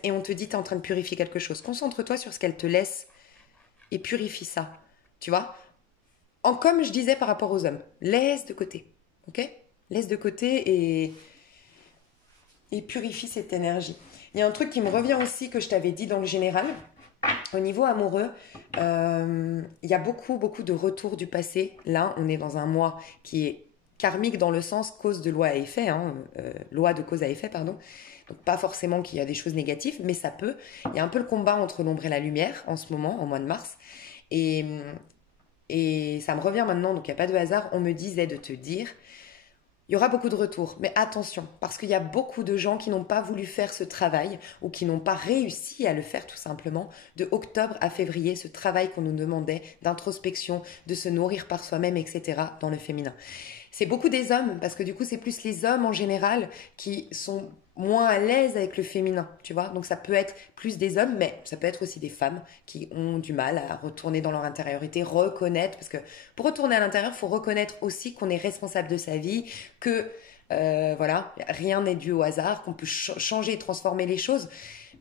Et on te dit, tu es en train de purifier quelque chose. Concentre-toi sur ce qu'elle te laisse et purifie ça. Tu vois. Comme je disais par rapport aux hommes, laisse de côté. Ok. Laisse de côté et purifie cette énergie. Il y a un truc qui me revient aussi que je t'avais dit dans le général. Au niveau amoureux, il y a beaucoup, beaucoup de retours du passé. Là, on est dans un mois qui est karmique dans le sens cause de loi à effet, loi de cause à effet, pardon. Donc pas forcément qu'il y a des choses négatives, mais ça peut. Il y a un peu le combat entre l'ombre et la lumière en ce moment, en mois de mars. Et ça me revient maintenant, donc il n'y a pas de hasard. On me disait de te dire, il y aura beaucoup de retours, mais attention, parce qu'il y a beaucoup de gens qui n'ont pas voulu faire ce travail ou qui n'ont pas réussi à le faire tout simplement de octobre à février, ce travail qu'on nous demandait d'introspection, de se nourrir par soi-même, etc. dans le féminin. C'est beaucoup des hommes, parce que du coup, c'est plus les hommes en général qui sont moins à l'aise avec le féminin, tu vois. Donc ça peut être plus des hommes, mais ça peut être aussi des femmes qui ont du mal à retourner dans leur intériorité, reconnaître, parce que pour retourner à l'intérieur, il faut reconnaître aussi qu'on est responsable de sa vie, que voilà, rien n'est dû au hasard, qu'on peut changer et transformer les choses.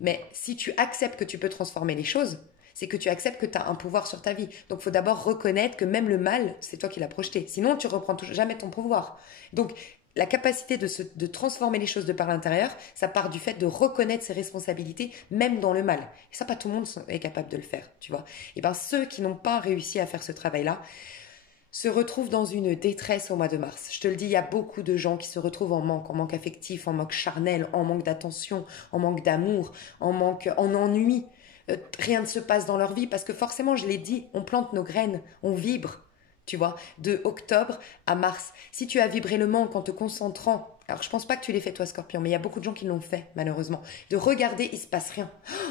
Mais si tu acceptes que tu peux transformer les choses, c'est que tu acceptes que tu as un pouvoir sur ta vie. Donc, il faut d'abord reconnaître que même le mal, c'est toi qui l'as projeté. Sinon, tu reprends jamais ton pouvoir. Donc, la capacité de transformer les choses de par l'intérieur, ça part du fait de reconnaître ses responsabilités, même dans le mal. Et ça, pas tout le monde est capable de le faire, tu vois. Et bien, ceux qui n'ont pas réussi à faire ce travail-là, se retrouvent dans une détresse au mois de mars. Je te le dis, il y a beaucoup de gens qui se retrouvent en manque affectif, en manque charnel, en manque d'attention, en manque d'amour, en ennui. Rien ne se passe dans leur vie parce que forcément, je l'ai dit, on plante nos graines, on vibre, tu vois, de octobre à mars. Si tu as vibré le manque en te concentrant, alors je pense pas que tu l'aies fait toi Scorpion, mais il y a beaucoup de gens qui l'ont fait malheureusement, de regarder, il se passe rien,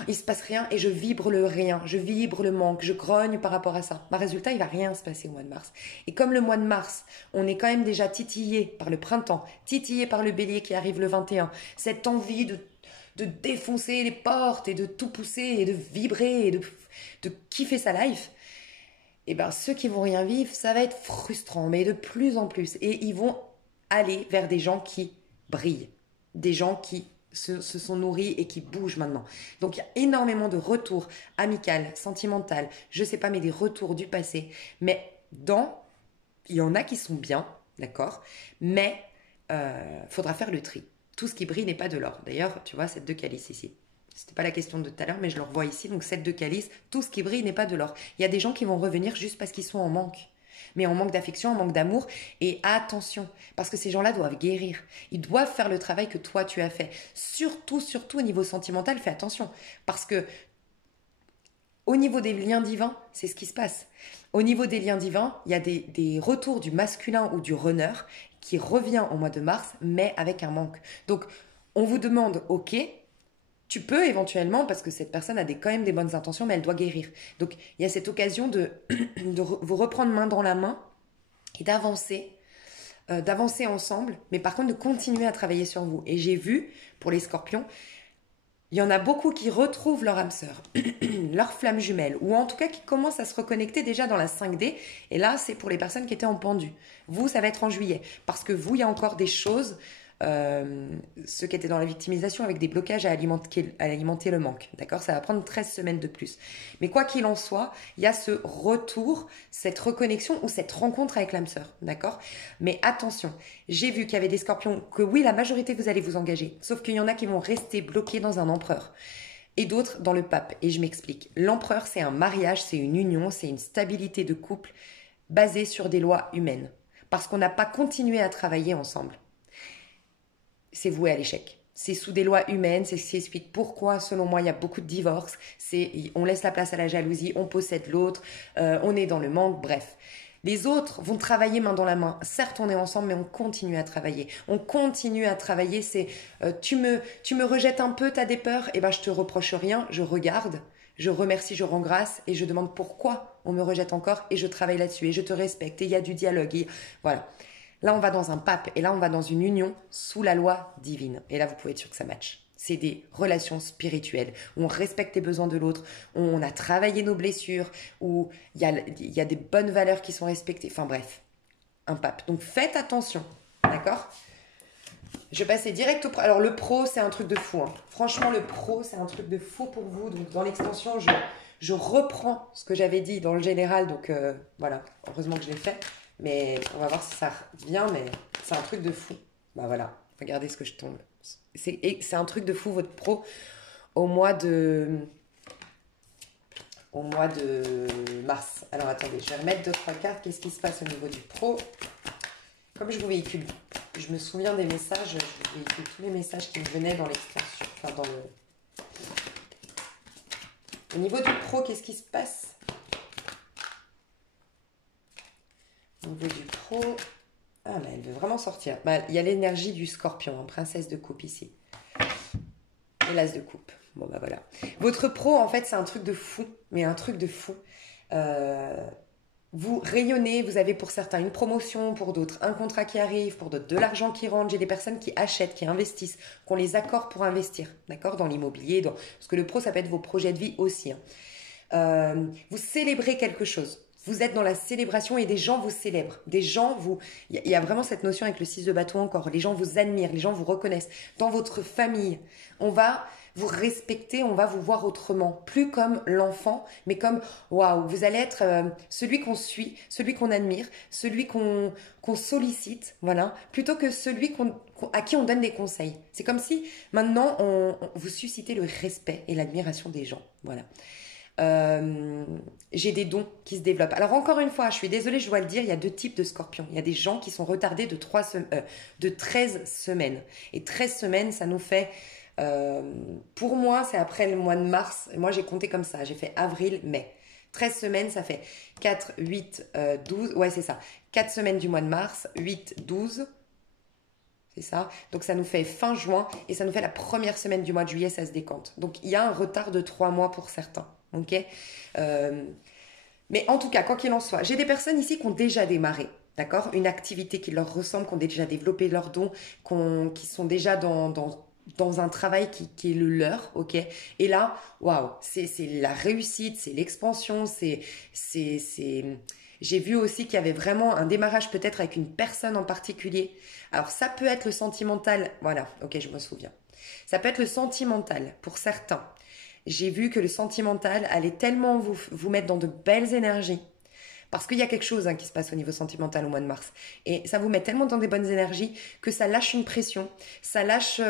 il se passe rien et je vibre le rien, je vibre le manque, je grogne par rapport à ça. Résultat, il va rien se passer au mois de mars. Et comme le mois de mars, on est quand même déjà titillé par le printemps, titillé par le bélier qui arrive le 21, cette envie de défoncer les portes et de tout pousser et de vibrer et de kiffer sa life, et bien ceux qui vont rien vivre, ça va être frustrant, mais de plus en plus. Et ils vont aller vers des gens qui brillent, des gens qui se sont nourris et qui bougent maintenant. Donc il y a énormément de retours amicaux, sentimentaux, je sais pas, mais des retours du passé. Mais il y en a qui sont bien, d'accord, mais faudra faire le tri. Tout ce qui brille n'est pas de l'or. D'ailleurs, tu vois, cette deux calices ici. C'était pas la question de tout à l'heure, mais je le revois ici. Donc, cette deux calices, tout ce qui brille n'est pas de l'or. Il y a des gens qui vont revenir juste parce qu'ils sont en manque. Mais en manque d'affection, en manque d'amour. Et attention, parce que ces gens-là doivent guérir. Ils doivent faire le travail que toi, tu as fait. Surtout, surtout au niveau sentimental, fais attention. Parce que au niveau des liens divins, c'est ce qui se passe. Au niveau des liens divins, il y a des retours du masculin ou du runner qui revient au mois de mars, mais avec un manque. Donc, on vous demande, ok, tu peux éventuellement, parce que cette personne a quand même des bonnes intentions, mais elle doit guérir. Donc, il y a cette occasion de vous reprendre main dans la main et d'avancer ensemble, mais par contre de continuer à travailler sur vous. Et j'ai vu, pour les scorpions, il y en a beaucoup qui retrouvent leur âme sœur, leur flamme jumelle, ou en tout cas qui commencent à se reconnecter déjà dans la 5D. Et là, c'est pour les personnes qui étaient en pendu. Vous, ça va être en juillet. Parce que vous, il y a encore des choses, ceux qui étaient dans la victimisation avec des blocages à alimenter le manque. D'accord? Ça va prendre 13 semaines de plus. Mais quoi qu'il en soit, il y a ce retour, cette reconnexion ou cette rencontre avec l'âme sœur. D'accord? Mais attention, j'ai vu qu'il y avait des scorpions que oui, la majorité, vous allez vous engager. Sauf qu'il y en a qui vont rester bloqués dans un empereur. Et d'autres dans le pape. Et je m'explique. L'empereur, c'est un mariage, c'est une union, c'est une stabilité de couple basée sur des lois humaines. Parce qu'on n'a pas continué à travailler ensemble. C'est voué à l'échec. C'est sous des lois humaines, c'est ce qui explique pourquoi, selon moi, il y a beaucoup de divorces. On laisse la place à la jalousie, on possède l'autre, on est dans le manque, bref. Les autres vont travailler main dans la main. Certes, on est ensemble, mais on continue à travailler. On continue à travailler, c'est tu me rejettes un peu, t'as des peurs, et ben je te reproche rien, je regarde, je remercie, je rends grâce, et je demande pourquoi on me rejette encore, et je travaille là-dessus, et je te respecte, et il y a du dialogue, et voilà. Là, on va dans un pape et là, on va dans une union sous la loi divine. Et là, vous pouvez être sûr que ça matche. C'est des relations spirituelles où on respecte les besoins de l'autre, où on a travaillé nos blessures, où il y a des bonnes valeurs qui sont respectées. Enfin bref, un pape. Donc faites attention, d'accord? Je vais passer direct au pro. Alors le pro, c'est un truc de fou. Hein. Franchement, le pro, c'est un truc de fou pour vous. Donc dans l'extension, je reprends ce que j'avais dit dans le général. Donc voilà, heureusement que je l'ai fait. Mais on va voir si ça vient, mais c'est un truc de fou. Bah voilà, regardez ce que je tombe. C'est un truc de fou, votre pro, au mois de mars. Alors attendez, je vais remettre 2-3 cartes. Qu'est-ce qui se passe au niveau du pro? Comme je vous véhicule, je me souviens des messages, je vous véhicule tous les messages qui me venaient dans l'extension, enfin dans le... Au niveau du pro, qu'est-ce qui se passe? Au niveau du pro, ah mais elle veut vraiment sortir. Bah, il y a l'énergie du scorpion, hein, princesse de coupe ici. Et l'as de coupe. Bon bah voilà. Votre pro, en fait, c'est un truc de fou, mais un truc de fou. Vous rayonnez, vous avez pour certains une promotion, pour d'autres un contrat qui arrive, pour d'autres de l'argent qui rentre. J'ai des personnes qui achètent, qui investissent, qui ont les accords pour investir, d'accord, dans l'immobilier, parce que le pro, ça peut être vos projets de vie aussi. Hein. Vous célébrez quelque chose. Vous êtes dans la célébration et des gens vous célèbrent. Des gens vous... Il y a vraiment cette notion avec le 6 de bâton encore. Les gens vous admirent, les gens vous reconnaissent. Dans votre famille, on va vous respecter, on va vous voir autrement. Plus comme l'enfant, mais comme, waouh, vous allez être celui qu'on suit, celui qu'on admire, celui qu'on sollicite, voilà, plutôt que celui à qui on donne des conseils. C'est comme si maintenant, vous suscitez le respect et l'admiration des gens, voilà. J'ai des dons qui se développent. Alors encore une fois, je suis désolée, je dois le dire, il y a 2 types de scorpions. Il y a des gens qui sont retardés de 13 semaines. Et 13 semaines, ça nous fait... pour moi, c'est après le mois de mars. Moi, j'ai compté comme ça. J'ai fait avril, mai. 13 semaines, ça fait 4, 8, 12. Ouais, c'est ça. 4 semaines du mois de mars, 8, 12. C'est ça. Donc, ça nous fait fin juin et ça nous fait la première semaine du mois de juillet, ça se décompte. Donc, il y a un retard de 3 mois pour certains. Ok, mais en tout cas, quoi qu'il en soit, j'ai des personnes ici qui ont déjà démarré, d'accord, une activité qui leur ressemble, qui ont déjà développé leurs dons, qui sont déjà dans un travail qui est le leur, ok. Et là, waouh, c'est la réussite, c'est l'expansion, j'ai vu aussi qu'il y avait vraiment un démarrage peut-être avec une personne en particulier. Alors ça peut être le sentimental, voilà, ok, je me souviens. Ça peut être le sentimental pour certains. J'ai vu que le sentimental allait tellement vous mettre dans de belles énergies. Parce qu'il y a quelque chose qui se passe au niveau sentimental au mois de mars. Et ça vous met tellement dans des bonnes énergies que ça lâche une pression. Ça lâche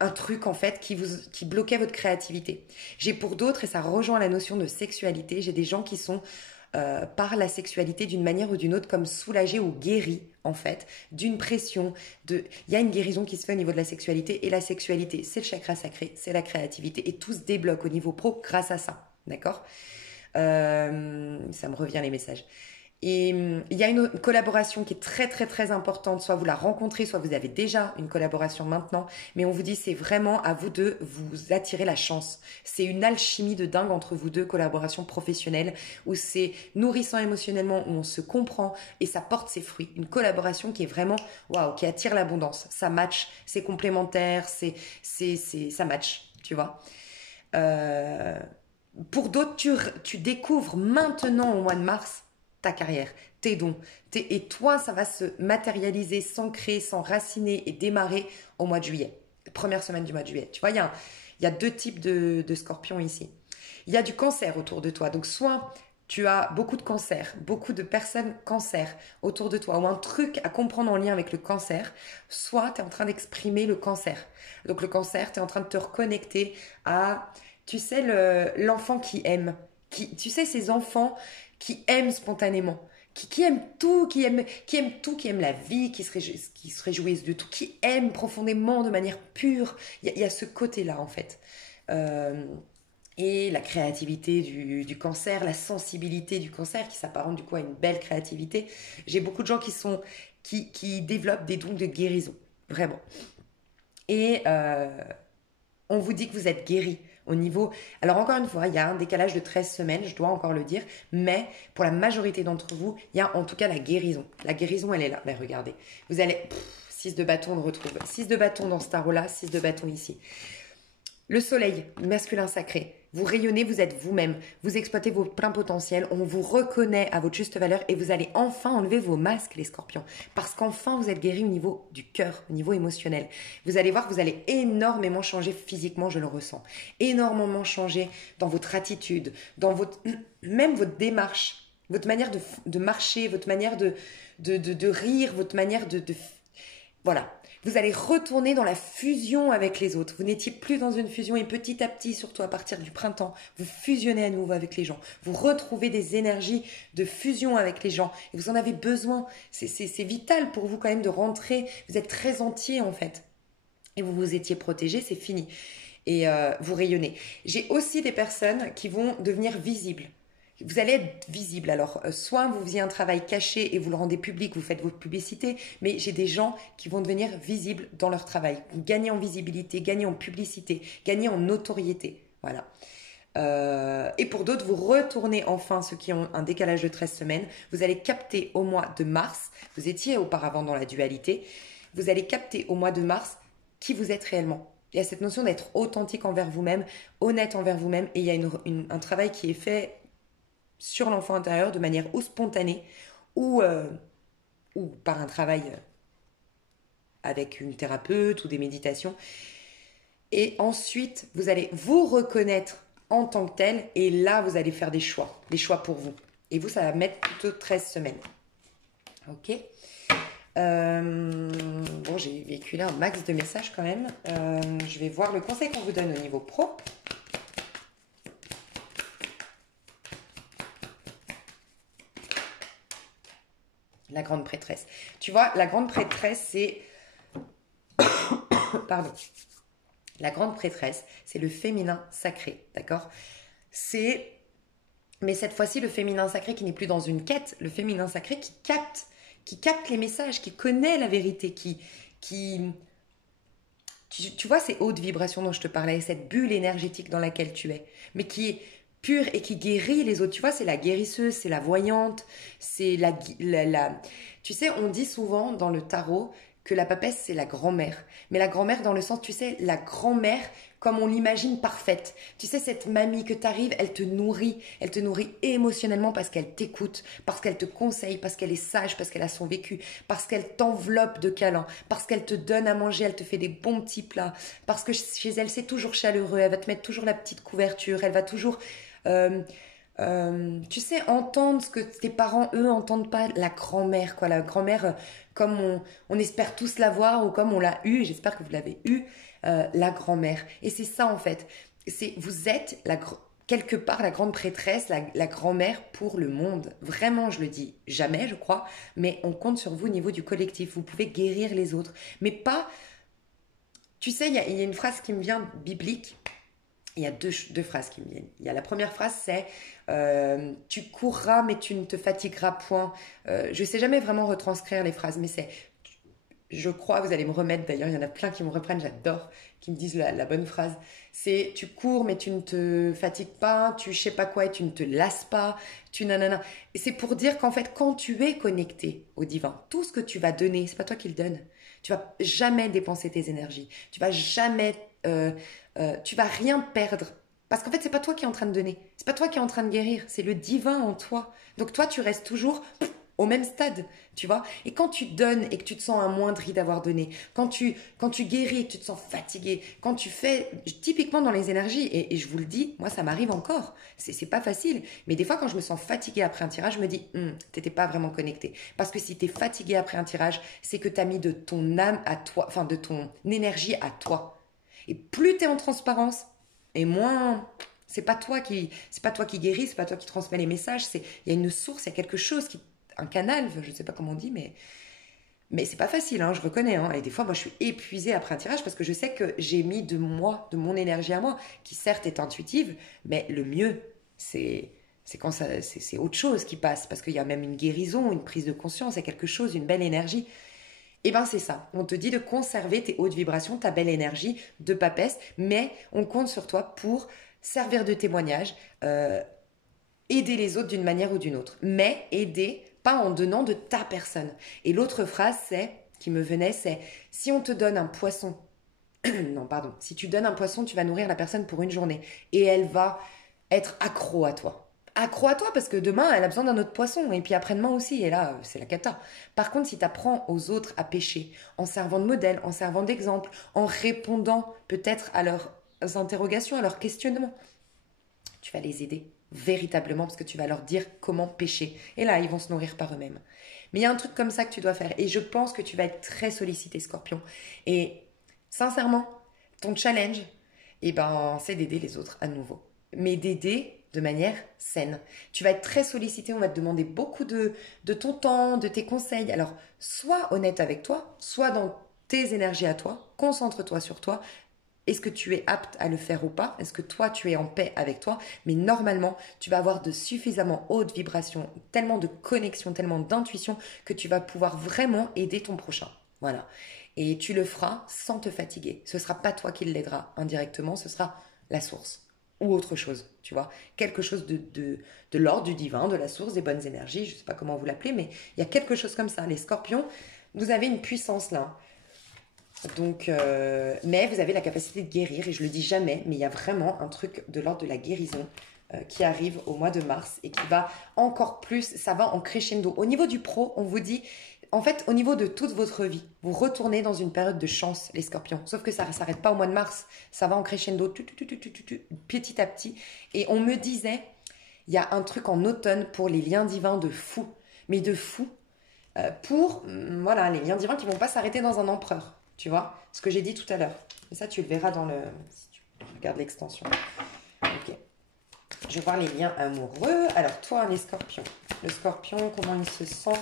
un truc en fait qui bloquait votre créativité. J'ai pour d'autres, et ça rejoint la notion de sexualité, j'ai des gens qui sont par la sexualité d'une manière ou d'une autre comme soulagés ou guéris en fait d'une pression. Il y a une guérison qui se fait au niveau de la sexualité et la sexualité c'est le chakra sacré, c'est la créativité et tout se débloque au niveau pro grâce à ça, d'accord. Ça me revient les messages. Et il y a une collaboration qui est très très très importante. Soit vous la rencontrez, soit vous avez déjà une collaboration maintenant. Mais on vous dit c'est vraiment à vous deux, vous attirez la chance. C'est une alchimie de dingue entre vous deux, collaboration professionnelle, où c'est nourrissant émotionnellement, où on se comprend et ça porte ses fruits. Une collaboration qui est vraiment, waouh, qui attire l'abondance. Ça match, c'est complémentaire, ça match, tu vois. Pour d'autres, tu découvres maintenant au mois de mars ta carrière, tes dons. Et toi, ça va se matérialiser, s'ancrer, s'enraciner et démarrer au mois de juillet. Première semaine du mois de juillet. Tu vois, il y a deux types de scorpions ici. Il y a du cancer autour de toi. Donc, soit tu as beaucoup de cancer, beaucoup de personnes cancer autour de toi, ou un truc à comprendre en lien avec le cancer, soit tu es en train d'exprimer le cancer. Donc, le cancer, tu es en train de te reconnecter à, tu sais, l'enfant qui aime. Tu sais, ces enfants qui aiment spontanément, qui aiment tout, qui aiment tout, qui aiment la vie, qui se réjouissent de tout, qui aiment profondément de manière pure. Il y a ce côté-là, en fait. Et la créativité du cancer, la sensibilité du cancer, qui s'apparente du coup à une belle créativité. J'ai beaucoup de gens qui développent des dons de guérison, vraiment. Et on vous dit que vous êtes guéri au niveau... Alors encore une fois, il y a un décalage de 13 semaines, je dois encore le dire, mais pour la majorité d'entre vous, il y a en tout cas la guérison. La guérison, elle est là. Mais regardez, vous allez... 6 de bâton, on retrouve 6 de bâton dans ce tarot-là, 6 de bâton ici. Le soleil, masculin sacré. Vous rayonnez, vous êtes vous-même. Vous exploitez vos pleins potentiels. On vous reconnaît à votre juste valeur et vous allez enfin enlever vos masques, les scorpions. Parce qu'enfin, vous êtes guéris au niveau du cœur, au niveau émotionnel. Vous allez voir que vous allez énormément changer physiquement, je le ressens. Énormément changer dans votre attitude, même votre démarche, votre manière de marcher, votre manière de rire, votre manière voilà. Vous allez retourner dans la fusion avec les autres. Vous n'étiez plus dans une fusion et petit à petit, surtout à partir du printemps, vous fusionnez à nouveau avec les gens. Vous retrouvez des énergies de fusion avec les gens. Et vous en avez besoin. C'est vital pour vous quand même de rentrer. Vous êtes très entier en fait. Et vous vous étiez protégé, c'est fini. Et vous rayonnez. J'ai aussi des personnes qui vont devenir visibles. Vous allez être visible. Alors, soit vous faisiez un travail caché et vous le rendez public, vous faites votre publicité, mais j'ai des gens qui vont devenir visibles dans leur travail. Gagner en visibilité, gagner en publicité, gagner en notoriété. Voilà. Et pour d'autres, vous retournez enfin, ceux qui ont un décalage de 13 semaines, vous allez capter au mois de mars, vous étiez auparavant dans la dualité, vous allez capter au mois de mars qui vous êtes réellement. Il y a cette notion d'être authentique envers vous-même, honnête envers vous-même, et il y a un travail qui est fait sur l'enfant intérieur de manière ou spontanée ou par un travail avec une thérapeute ou des méditations. Et ensuite, vous allez vous reconnaître en tant que tel et là, vous allez faire des choix pour vous. Et vous, ça va mettre plutôt 13 semaines. Ok. Bon, j'ai véhiculé un max de messages quand même. Je vais voir le conseil qu'on vous donne au niveau pro. La grande prêtresse. Tu vois, la grande prêtresse, c'est... Pardon. La grande prêtresse, c'est le féminin sacré, d'accord? C'est... Mais cette fois-ci, le féminin sacré qui n'est plus dans une quête, le féminin sacré qui capte les messages, qui connaît la vérité, tu vois ces hautes vibrations dont je te parlais, cette bulle énergétique dans laquelle tu es, mais qui est pure et qui guérit les autres. Tu vois, c'est la guérisseuse, c'est la voyante, c'est Tu sais, on dit souvent dans le tarot que la papesse, c'est la grand-mère. Mais la grand-mère dans le sens, tu sais, la grand-mère comme on l'imagine parfaite. Tu sais, cette mamie que t'arrives, elle te nourrit émotionnellement parce qu'elle t'écoute, parce qu'elle te conseille, parce qu'elle est sage, parce qu'elle a son vécu, parce qu'elle t'enveloppe de câlins, parce qu'elle te donne à manger, elle te fait des bons petits plats, parce que chez elle, c'est toujours chaleureux, elle va te mettre toujours la petite couverture, elle va toujours... tu sais, entendre ce que tes parents, eux, entendent pas, la grand-mère, quoi. La grand-mère, comme on espère tous l'avoir ou comme on l'a eu, j'espère que vous l'avez eu, la grand-mère. Et c'est ça, en fait. Vous êtes, quelque part, la grande prêtresse, la grand-mère pour le monde. Vraiment, je le dis jamais, je crois, mais on compte sur vous au niveau du collectif. Vous pouvez guérir les autres. Mais pas... Tu sais, il y a une phrase qui me vient biblique. Il y a deux phrases qui me viennent. Il y a la première phrase, c'est tu courras mais tu ne te fatigueras point. Je ne sais jamais vraiment retranscrire les phrases, mais c'est, je crois, vous allez me remettre d'ailleurs, il y en a plein qui me reprennent, j'adore, qui me disent la bonne phrase. C'est tu cours mais tu ne te fatigues pas, tu sais pas quoi et tu ne te lasses pas, tu nanana. Et c'est pour dire qu'en fait, quand tu es connecté au divin, tout ce que tu vas donner, c'est pas toi qui le donnes. Tu vas jamais dépenser tes énergies. Tu vas jamais, tu vas rien perdre. Parce qu'en fait, c'est pas toi qui es en train de donner. C'est pas toi qui es en train de guérir. C'est le divin en toi. Donc toi, tu restes toujours au même stade, tu vois. Et quand tu donnes et que tu te sens amoindri d'avoir donné, quand tu guéris et que tu te sens fatigué, quand tu fais, typiquement dans les énergies, et je vous le dis, moi ça m'arrive encore, c'est pas facile, mais des fois quand je me sens fatiguée après un tirage, je me dis, t'étais pas vraiment connecté. Parce que si t'es fatigué après un tirage, c'est que t'as mis de ton âme à toi, enfin de ton énergie à toi. Et plus t'es en transparence, et moins c'est pas toi qui guéris, c'est pas toi qui transmets les messages, il y a une source, il y a quelque chose qui un canal, je ne sais pas comment on dit, mais c'est pas facile, hein, je reconnais. Hein, et des fois, moi, je suis épuisée après un tirage parce que je sais que j'ai mis de moi, de mon énergie à moi, qui certes est intuitive, mais le mieux, c'est quand c'est autre chose qui passe, parce qu'il y a même une guérison, une prise de conscience, il y a quelque chose, une belle énergie. Et ben c'est ça, on te dit de conserver tes hautes vibrations, ta belle énergie de papesse, mais on compte sur toi pour servir de témoignage, aider les autres d'une manière ou d'une autre, mais aider pas en donnant de ta personne. Et l'autre phrase qui me venait, c'est si on te donne un poisson, non pardon, si tu donnes un poisson, tu vas nourrir la personne pour une journée et elle va être accro à toi. Accro à toi parce que demain elle a besoin d'un autre poisson et puis après-demain aussi et là c'est la cata. Par contre si tu apprends aux autres à pêcher en servant de modèle, en servant d'exemple, en répondant peut-être à leurs interrogations, à leurs questionnements, tu vas les aider véritablement parce que tu vas leur dire comment pêcher. Et là, ils vont se nourrir par eux-mêmes. Mais il y a un truc comme ça que tu dois faire. Et je pense que tu vas être très sollicité, Scorpion. Et sincèrement, ton challenge, eh ben, c'est d'aider les autres à nouveau. Mais d'aider de manière saine. Tu vas être très sollicité, on va te demander beaucoup de ton temps, de tes conseils. Alors, sois honnête avec toi, sois dans tes énergies à toi, concentre-toi sur toi, est-ce que tu es apte à le faire ou pas? Est-ce que toi, tu es en paix avec toi? Mais normalement, tu vas avoir de suffisamment hautes vibrations, tellement de connexion, tellement d'intuition que tu vas pouvoir vraiment aider ton prochain. Voilà. Et tu le feras sans te fatiguer. Ce ne sera pas toi qui l'aidera indirectement, ce sera la source ou autre chose, tu vois. Quelque chose de l'ordre du divin, de la source, des bonnes énergies, je ne sais pas comment vous l'appelez, mais il y a quelque chose comme ça. Les scorpions, vous avez une puissance là. Donc, mais vous avez la capacité de guérir, et je le dis jamais, mais il y a vraiment un truc de l'ordre de la guérison qui arrive au mois de mars et qui va encore plus, ça va en crescendo. Au niveau du pro, on vous dit, en fait, au niveau de toute votre vie, vous retournez dans une période de chance, les scorpions. Sauf que ça ne s'arrête pas au mois de mars, ça va en crescendo, petit à petit. Et on me disait, il y a un truc en automne pour les liens divins de fou, mais de fou, pour, voilà, les liens divins qui ne vont pas s'arrêter dans un empereur. Tu vois, ce que j'ai dit tout à l'heure. Et ça, tu le verras dans le... Si tu regardes l'extension. Ok. Je vais voir les liens amoureux. Alors, toi, les scorpions. Le scorpion, comment il se sent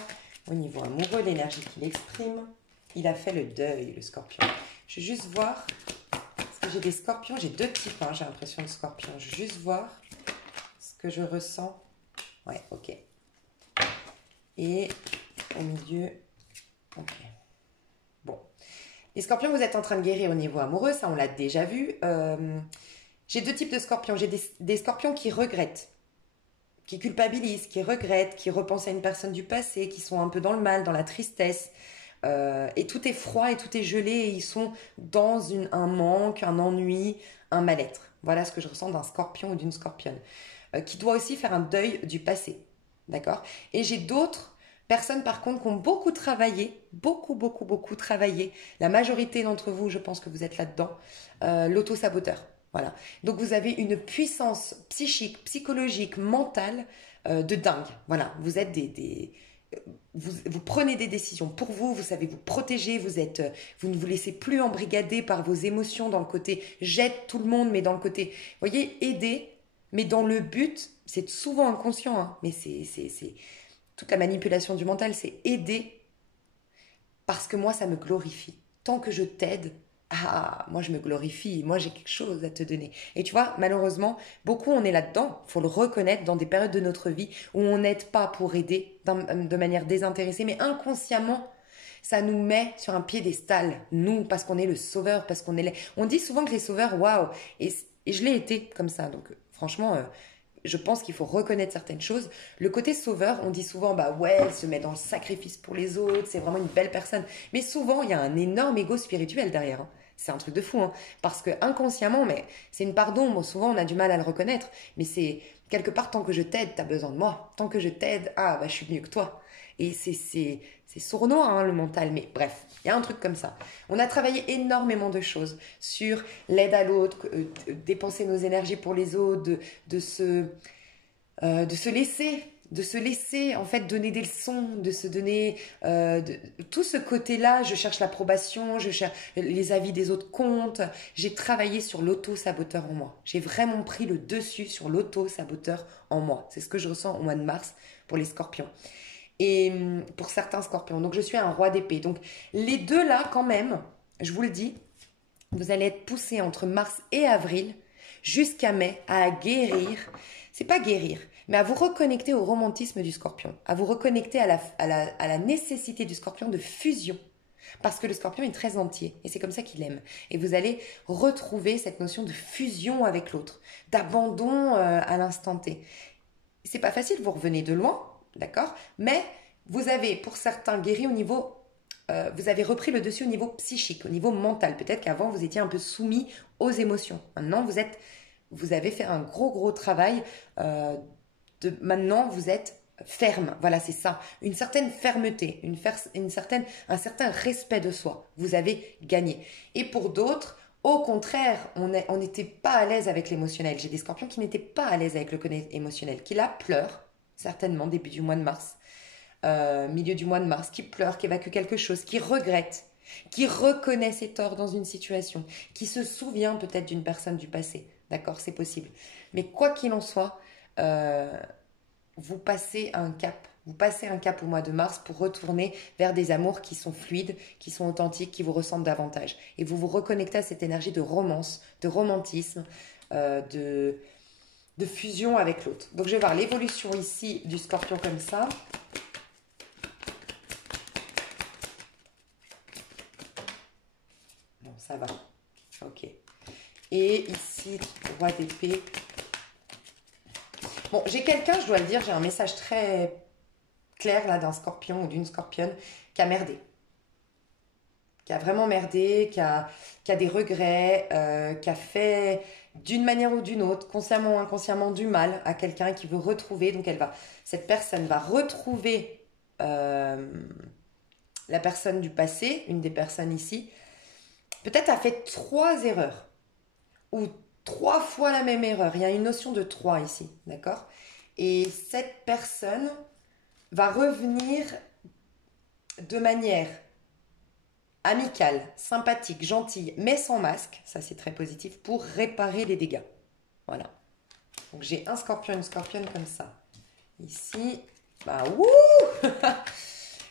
au niveau amoureux, l'énergie qu'il exprime. Il a fait le deuil, le scorpion. Je vais juste voir... Parce que j'ai des scorpions, j'ai deux types, hein, j'ai l'impression de scorpion. Je vais juste voir ce que je ressens. Ouais, ok. Et au milieu... Ok. Bon. Les scorpions, vous êtes en train de guérir au niveau amoureux, ça on l'a déjà vu. J'ai deux types de scorpions. J'ai des scorpions qui regrettent, qui culpabilisent, qui regrettent, qui repensent à une personne du passé, qui sont un peu dans le mal, dans la tristesse. Et tout est froid et tout est gelé et ils sont dans un manque, un ennui, un mal-être. Voilà ce que je ressens d'un scorpion ou d'une scorpionne. Qui doit aussi faire un deuil du passé. D'accord? Et j'ai d'autres personnes par contre qui ont beaucoup travaillé, beaucoup travaillé. La majorité d'entre vous, je pense que vous êtes là-dedans, l'auto-saboteur. Voilà. Donc vous avez une puissance psychique, psychologique, mentale de dingue. Voilà. Vous êtes vous prenez des décisions pour vous, vous savez vous protéger, vous ne vous laissez plus embrigader par vos émotions dans le côté jette tout le monde, mais dans le côté, vous voyez, aider, mais dans le but, c'est souvent inconscient, hein, mais c'est toute la manipulation du mental, c'est aider parce que moi, ça me glorifie. Tant que je t'aide ah, moi je me glorifie, moi j'ai quelque chose à te donner. Et tu vois, malheureusement, beaucoup on est là-dedans, faut le reconnaître dans des périodes de notre vie où on n'aide pas pour aider de manière désintéressée, mais inconsciemment, ça nous met sur un piédestal, nous, parce qu'on est le sauveur, parce qu'on est... On dit souvent que les sauveurs, waouh, et je l'ai été comme ça, donc franchement, je pense qu'il faut reconnaître certaines choses. Le côté sauveur, on dit souvent, bah ouais, elle se met dans le sacrifice pour les autres, c'est vraiment une belle personne. Mais souvent, il y a un énorme ego spirituel derrière, hein. C'est un truc de fou, hein. Parce que inconsciemment, mais c'est une part d'ombre, souvent on a du mal à le reconnaître. Mais c'est quelque part, tant que je t'aide, t'as besoin de moi. Tant que je t'aide, ah bah je suis mieux que toi. Et c'est sournois, hein, le mental. Mais bref, il y a un truc comme ça. On a travaillé énormément de choses sur l'aide à l'autre, dépenser nos énergies pour les autres, de se de se laisser, en fait donner des leçons, de se donner tout ce côté-là. Je cherche l'approbation, je cherche les avis des autres comptent. J'ai travaillé sur l'auto-saboteur en moi. J'ai vraiment pris le dessus sur l'auto-saboteur en moi. C'est ce que je ressens au mois de mars pour les scorpions. Et pour certains scorpions. Donc je suis un roi d'épée. Donc les deux là quand même, je vous le dis, vous allez être poussés entre mars et avril jusqu'à mai à guérir. C'est pas guérir, mais à vous reconnecter au romantisme du scorpion, à vous reconnecter à la nécessité du scorpion de fusion. Parce que le scorpion est très entier et c'est comme ça qu'il aime. Et vous allez retrouver cette notion de fusion avec l'autre, d'abandon à l'instant T. C'est pas facile, vous revenez de loin, d'accord? Mais vous avez pour certains guéri au niveau vous avez repris le dessus au niveau psychique, au niveau mental. Peut-être qu'avant, vous étiez un peu soumis aux émotions. Maintenant, vous avez fait un gros travail. Maintenant, vous êtes ferme. Voilà, c'est ça. Une certaine fermeté, un certain respect de soi. Vous avez gagné. Et pour d'autres, au contraire, on n'était pas à l'aise avec l'émotionnel. J'ai des scorpions qui n'étaient pas à l'aise avec le côté émotionnel, qui là pleurent, certainement, début du mois de mars. Milieu du mois de mars, qui pleure, qui évacue quelque chose, qui regrette, qui reconnaît ses torts dans une situation, qui se souvient peut-être d'une personne du passé. D'accord, c'est possible. Mais quoi qu'il en soit, vous passez un cap. Vous passez un cap au mois de mars pour retourner vers des amours qui sont fluides, qui sont authentiques, qui vous ressemblent davantage. Et vous vous reconnectez à cette énergie de romance, de romantisme, de fusion avec l'autre. Donc je vais voir l'évolution ici du scorpion comme ça. Ça va. Ok. Et ici, roi d'épée. Bon, j'ai quelqu'un, je dois le dire, j'ai un message très clair là d'un scorpion ou d'une scorpionne qui a merdé. Qui a vraiment merdé, qui a des regrets, qui a fait d'une manière ou d'une autre, consciemment ou inconsciemment, du mal à quelqu'un qui veut retrouver. Donc cette personne va retrouver la personne du passé, une des personnes ici, peut-être a fait 3 erreurs ou 3 fois la même erreur. Il y a une notion de 3 ici, d'accord? Et cette personne va revenir de manière amicale, sympathique, gentille, mais sans masque, ça c'est très positif, pour réparer les dégâts. Voilà. Donc j'ai un scorpion, une scorpionne comme ça. Ici, bah wouh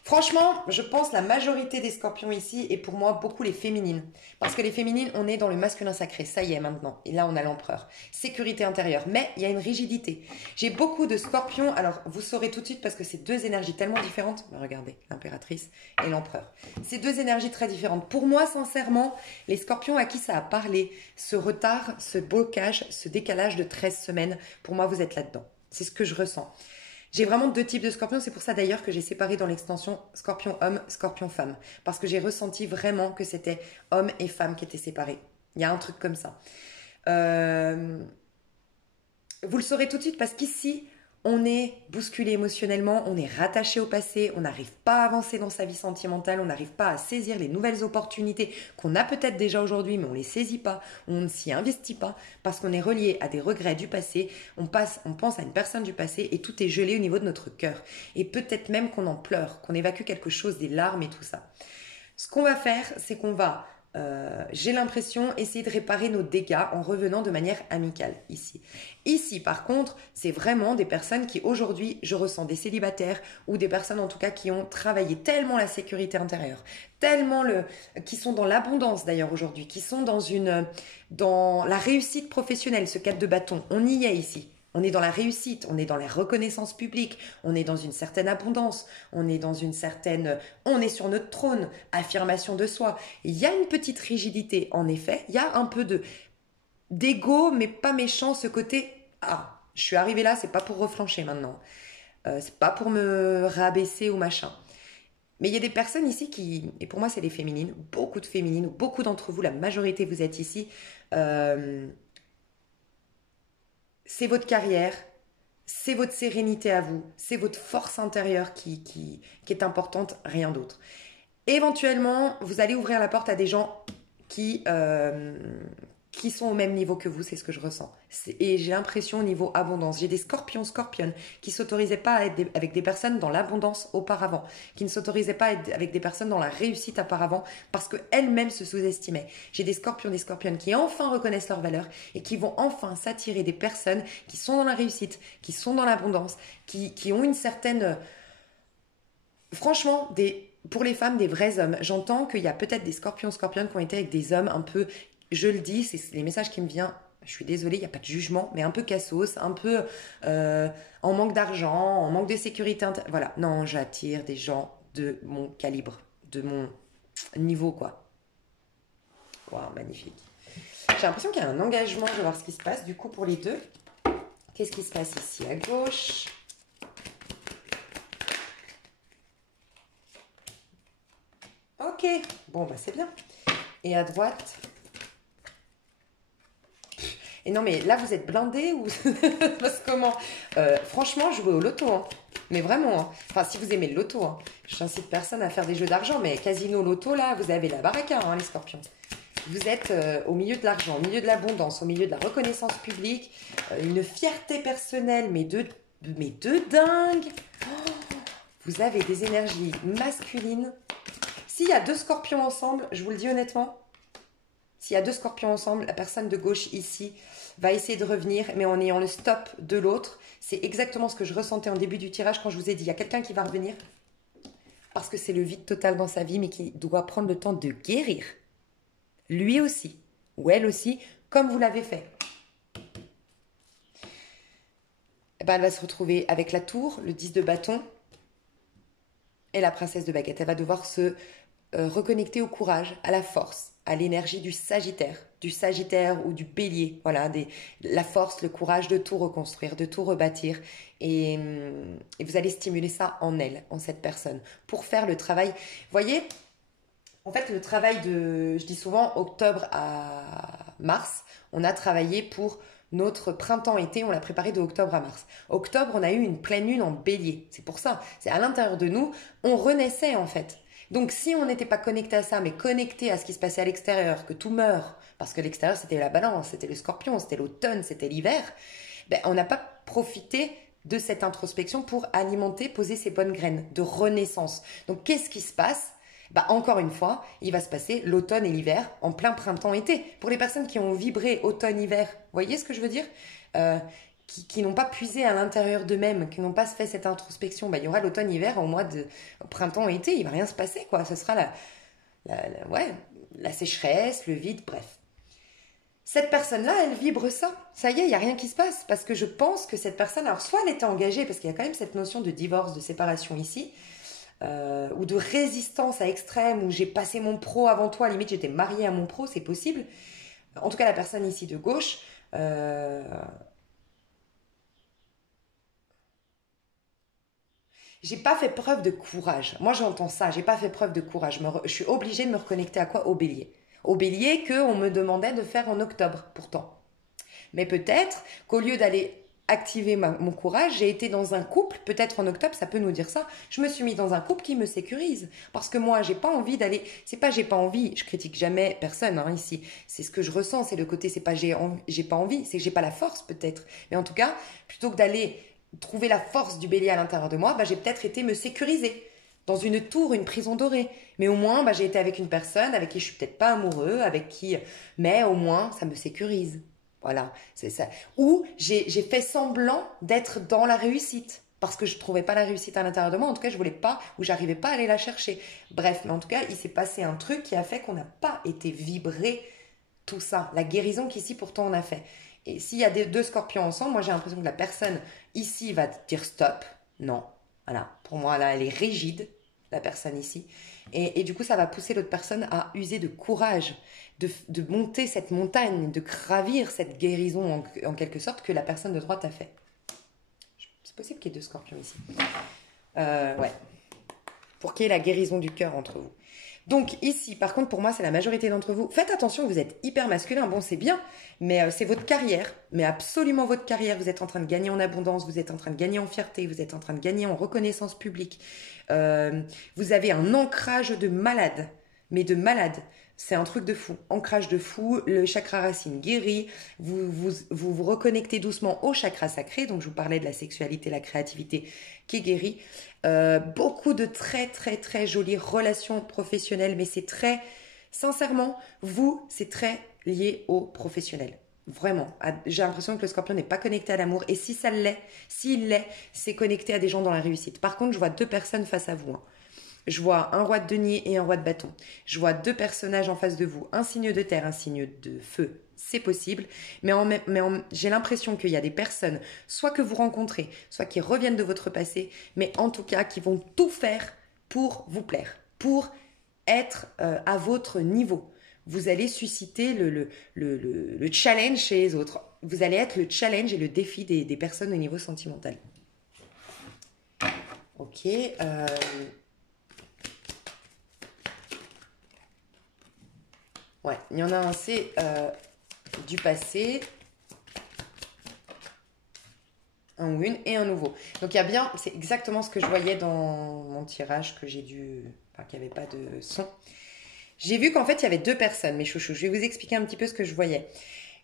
Franchement, je pense la majorité des scorpions ici et pour moi beaucoup les féminines. Parce que les féminines, on est dans le masculin sacré, ça y est maintenant. Et là, on a l'empereur. Sécurité intérieure, mais il y a une rigidité. J'ai beaucoup de scorpions, alors vous saurez tout de suite parce que c'est 2 énergies tellement différentes. Regardez, l'impératrice et l'empereur. C'est 2 énergies très différentes. Pour moi, sincèrement, les scorpions à qui ça a parlé, ce retard, ce blocage, ce décalage de 13 semaines, pour moi, vous êtes là-dedans. C'est ce que je ressens. J'ai vraiment 2 types de scorpions, c'est pour ça d'ailleurs que j'ai séparé dans l'extension scorpion homme, scorpion femme. Parce que j'ai ressenti vraiment que c'était homme et femme qui étaient séparés. Il y a un truc comme ça. Vous le saurez tout de suite parce qu'ici, on est bousculé émotionnellement, on est rattaché au passé, on n'arrive pas à avancer dans sa vie sentimentale, on n'arrive pas à saisir les nouvelles opportunités qu'on a peut-être déjà aujourd'hui, mais on ne les saisit pas, on ne s'y investit pas, parce qu'on est relié à des regrets du passé, on pense à une personne du passé et tout est gelé au niveau de notre cœur. Et peut-être même qu'on en pleure, qu'on évacue quelque chose, des larmes et tout ça. Ce qu'on va faire, c'est qu'on va j'ai l'impression, essayer de réparer nos dégâts en revenant de manière amicale ici. Ici, par contre, c'est vraiment des personnes qui aujourd'hui, je ressens des célibataires ou des personnes en tout cas qui ont travaillé tellement la sécurité intérieure, tellement qui sont dans l'abondance d'ailleurs aujourd'hui, qui sont dans la réussite professionnelle, ce cadre de bâton. On y est ici. On est dans la réussite, on est dans la reconnaissance publique, on est dans une certaine abondance, on est on est sur notre trône, affirmation de soi. Il y a une petite rigidité, en effet, il y a un peu d'ego, mais pas méchant, ce côté, ah, je suis arrivée là, c'est pas pour reflancher maintenant, c'est pas pour me rabaisser ou machin. Mais il y a des personnes ici et pour moi c'est les féminines, beaucoup de féminines, ou beaucoup d'entre vous, la majorité vous êtes ici, c'est votre carrière, c'est votre sérénité à vous, c'est votre force intérieure qui est importante, rien d'autre. Éventuellement, vous allez ouvrir la porte à des gens qui sont au même niveau que vous, c'est ce que je ressens. Et j'ai l'impression au niveau abondance. J'ai des scorpionnes qui ne s'autorisaient pas à être avec des personnes dans l'abondance auparavant, qui ne s'autorisaient pas à être avec des personnes dans la réussite auparavant parce qu'elles-mêmes se sous-estimaient. J'ai des scorpionnes qui enfin reconnaissent leur valeur et qui vont enfin s'attirer des personnes qui sont dans la réussite, qui sont dans l'abondance, qui ont une certaine... Franchement, pour les femmes, des vrais hommes. J'entends qu'il y a peut-être des scorpionnes qui ont été avec des hommes un peu... Je le dis, c'est les messages qui me viennent. Je suis désolée, il n'y a pas de jugement, mais un peu cassos, un peu en manque d'argent, en manque de sécurité. Voilà, non, j'attire des gens de mon calibre, de mon niveau, quoi. Waouh, magnifique. J'ai l'impression qu'il y a un engagement, je vais voir ce qui se passe du coup pour les deux. Qu'est-ce qui se passe ici à gauche ? Ok, bon, bah c'est bien. Et à droite ? Et non, mais là, vous êtes blindés ou... Parce que comment franchement, jouez au loto. Hein. Mais vraiment. Hein. Enfin, si vous aimez le loto. Hein. J'incite personne à faire des jeux d'argent. Mais casino, loto, là, vous avez la baraka, hein, les scorpions. Vous êtes au milieu de l'argent, au milieu de l'abondance, au milieu de la reconnaissance publique. Une fierté personnelle, mais de dingue. Oh, vous avez des énergies masculines. S'il y a deux scorpions ensemble, je vous le dis honnêtement, s'il y a deux scorpions ensemble, la personne de gauche ici va essayer de revenir, mais en ayant le stop de l'autre. C'est exactement ce que je ressentais en début du tirage quand je vous ai dit, il y a quelqu'un qui va revenir parce que c'est le vide total dans sa vie, mais qui doit prendre le temps de guérir. Lui aussi, ou elle aussi, comme vous l'avez fait. Eh ben, elle va se retrouver avec la tour, le 10 de bâton et la princesse de baguette. Elle va devoir se reconnecter au courage, à la force, à l'énergie du Sagittaire ou du Bélier. Voilà, la force, le courage de tout reconstruire, de tout rebâtir. Et vous allez stimuler ça en elle, en cette personne, pour faire le travail. Vous voyez, en fait, le travail je dis souvent, octobre à mars, on a travaillé pour notre printemps-été, on l'a préparé de octobre à mars. Octobre, on a eu une pleine lune en Bélier. C'est pour ça, c'est à l'intérieur de nous, on renaissait en fait. Donc si on n'était pas connecté à ça, mais connecté à ce qui se passait à l'extérieur, que tout meurt, parce que l'extérieur c'était la balance, c'était le scorpion, c'était l'automne, c'était l'hiver, ben, on n'a pas profité de cette introspection pour alimenter, poser ces bonnes graines de renaissance. Donc qu'est-ce qui se passe ? Bah, encore une fois, il va se passer l'automne et l'hiver en plein printemps-été. Pour les personnes qui ont vibré automne-hiver, vous voyez ce que je veux dire ? Qui n'ont pas puisé à l'intérieur d'eux-mêmes, qui n'ont pas fait cette introspection, bah, il y aura l'automne-hiver au mois de printemps-été, il va rien se passer, quoi. Ce sera la sécheresse, le vide, bref. Cette personne-là, elle vibre ça. Ça y est, il n'y a rien qui se passe. Parce que je pense que cette personne, alors soit elle était engagée, parce qu'il y a quand même cette notion de divorce, de séparation ici, ou de résistance à extrême, où j'ai passé mon pro avant toi, limite j'étais mariée à mon pro, c'est possible. En tout cas, la personne ici de gauche... J'ai pas fait preuve de courage. Moi, j'entends ça. J'ai pas fait preuve de courage. Je suis obligée de me reconnecter à quoi ? Au bélier. Au bélier qu'on me demandait de faire en octobre, pourtant. Mais peut-être qu'au lieu d'aller activer mon courage, j'ai été dans un couple, peut-être en octobre, ça peut nous dire ça. Je me suis mis dans un couple qui me sécurise. Parce que moi, j'ai pas envie d'aller... C'est pas j'ai pas envie, je critique jamais personne hein, ici. C'est ce que je ressens, c'est le côté, c'est pas j'ai pas envie, c'est que j'ai pas la force peut-être. Mais en tout cas, plutôt que d'aller... trouver la force du bélier à l'intérieur de moi, bah, j'ai peut-être été me sécuriser. dans une tour, une prison dorée. Mais au moins, bah, j'ai été avec une personne avec qui je suis peut-être pas amoureux, avec qui, mais au moins, ça me sécurise. Voilà, c'est ça. Ou j'ai fait semblant d'être dans la réussite. Parce que je trouvais pas la réussite à l'intérieur de moi. En tout cas, je voulais pas, ou j'arrivais pas à aller la chercher. Bref, mais en tout cas, il s'est passé un truc qui a fait qu'on n'a pas été vibré tout ça. La guérison qu'ici, pourtant, on a fait. Et s'il y a deux scorpions ensemble, moi, j'ai l'impression que la personne ici va te dire stop. Non. Voilà. Pour moi, là, elle est rigide, la personne ici. Et du coup, ça va pousser l'autre personne à user de courage, de monter cette montagne, de gravir cette guérison en quelque sorte que la personne de droite a fait. C'est possible qu'il y ait deux scorpions ici. Ouais. Pour qu'il y ait la guérison du cœur entre vous. Donc ici, par contre, pour moi, c'est la majorité d'entre vous. Faites attention, vous êtes hyper masculin. Bon, c'est bien, mais c'est votre carrière. Mais absolument votre carrière. Vous êtes en train de gagner en abondance, vous êtes en train de gagner en fierté, vous êtes en train de gagner en reconnaissance publique. Vous avez un ancrage de malade. Mais de malade. C'est un truc de fou. Ancrage de fou, le chakra racine guéri, vous reconnectez doucement au chakra sacré, donc je vous parlais de la sexualité, la créativité qui est guérie. Beaucoup de très très très jolies relations professionnelles, mais c'est très, sincèrement, c'est très lié au professionnel. Vraiment, j'ai l'impression que le scorpion n'est pas connecté à l'amour, et si ça l'est, s'il l'est, c'est connecté à des gens dans la réussite. Par contre, je vois deux personnes face à vous, hein. Je vois un roi de denier et un roi de bâton. Je vois deux personnages en face de vous, un signe de terre, un signe de feu. C'est possible, mais j'ai l'impression qu'il y a des personnes, soit que vous rencontrez, soit qui reviennent de votre passé, mais en tout cas qui vont tout faire pour vous plaire, pour être à votre niveau. Vous allez susciter le challenge chez les autres. Vous allez être le challenge et le défi des personnes au niveau sentimental. Ok. Ouais, il y en a un, c'est du passé, un ou une, et un nouveau. Donc il y a bien, c'est exactement ce que je voyais dans mon tirage que j'ai dû, enfin qu'il n'y avait pas de son. J'ai vu qu'en fait il y avait deux personnes, mes chouchous. Je vais vous expliquer un petit peu ce que je voyais.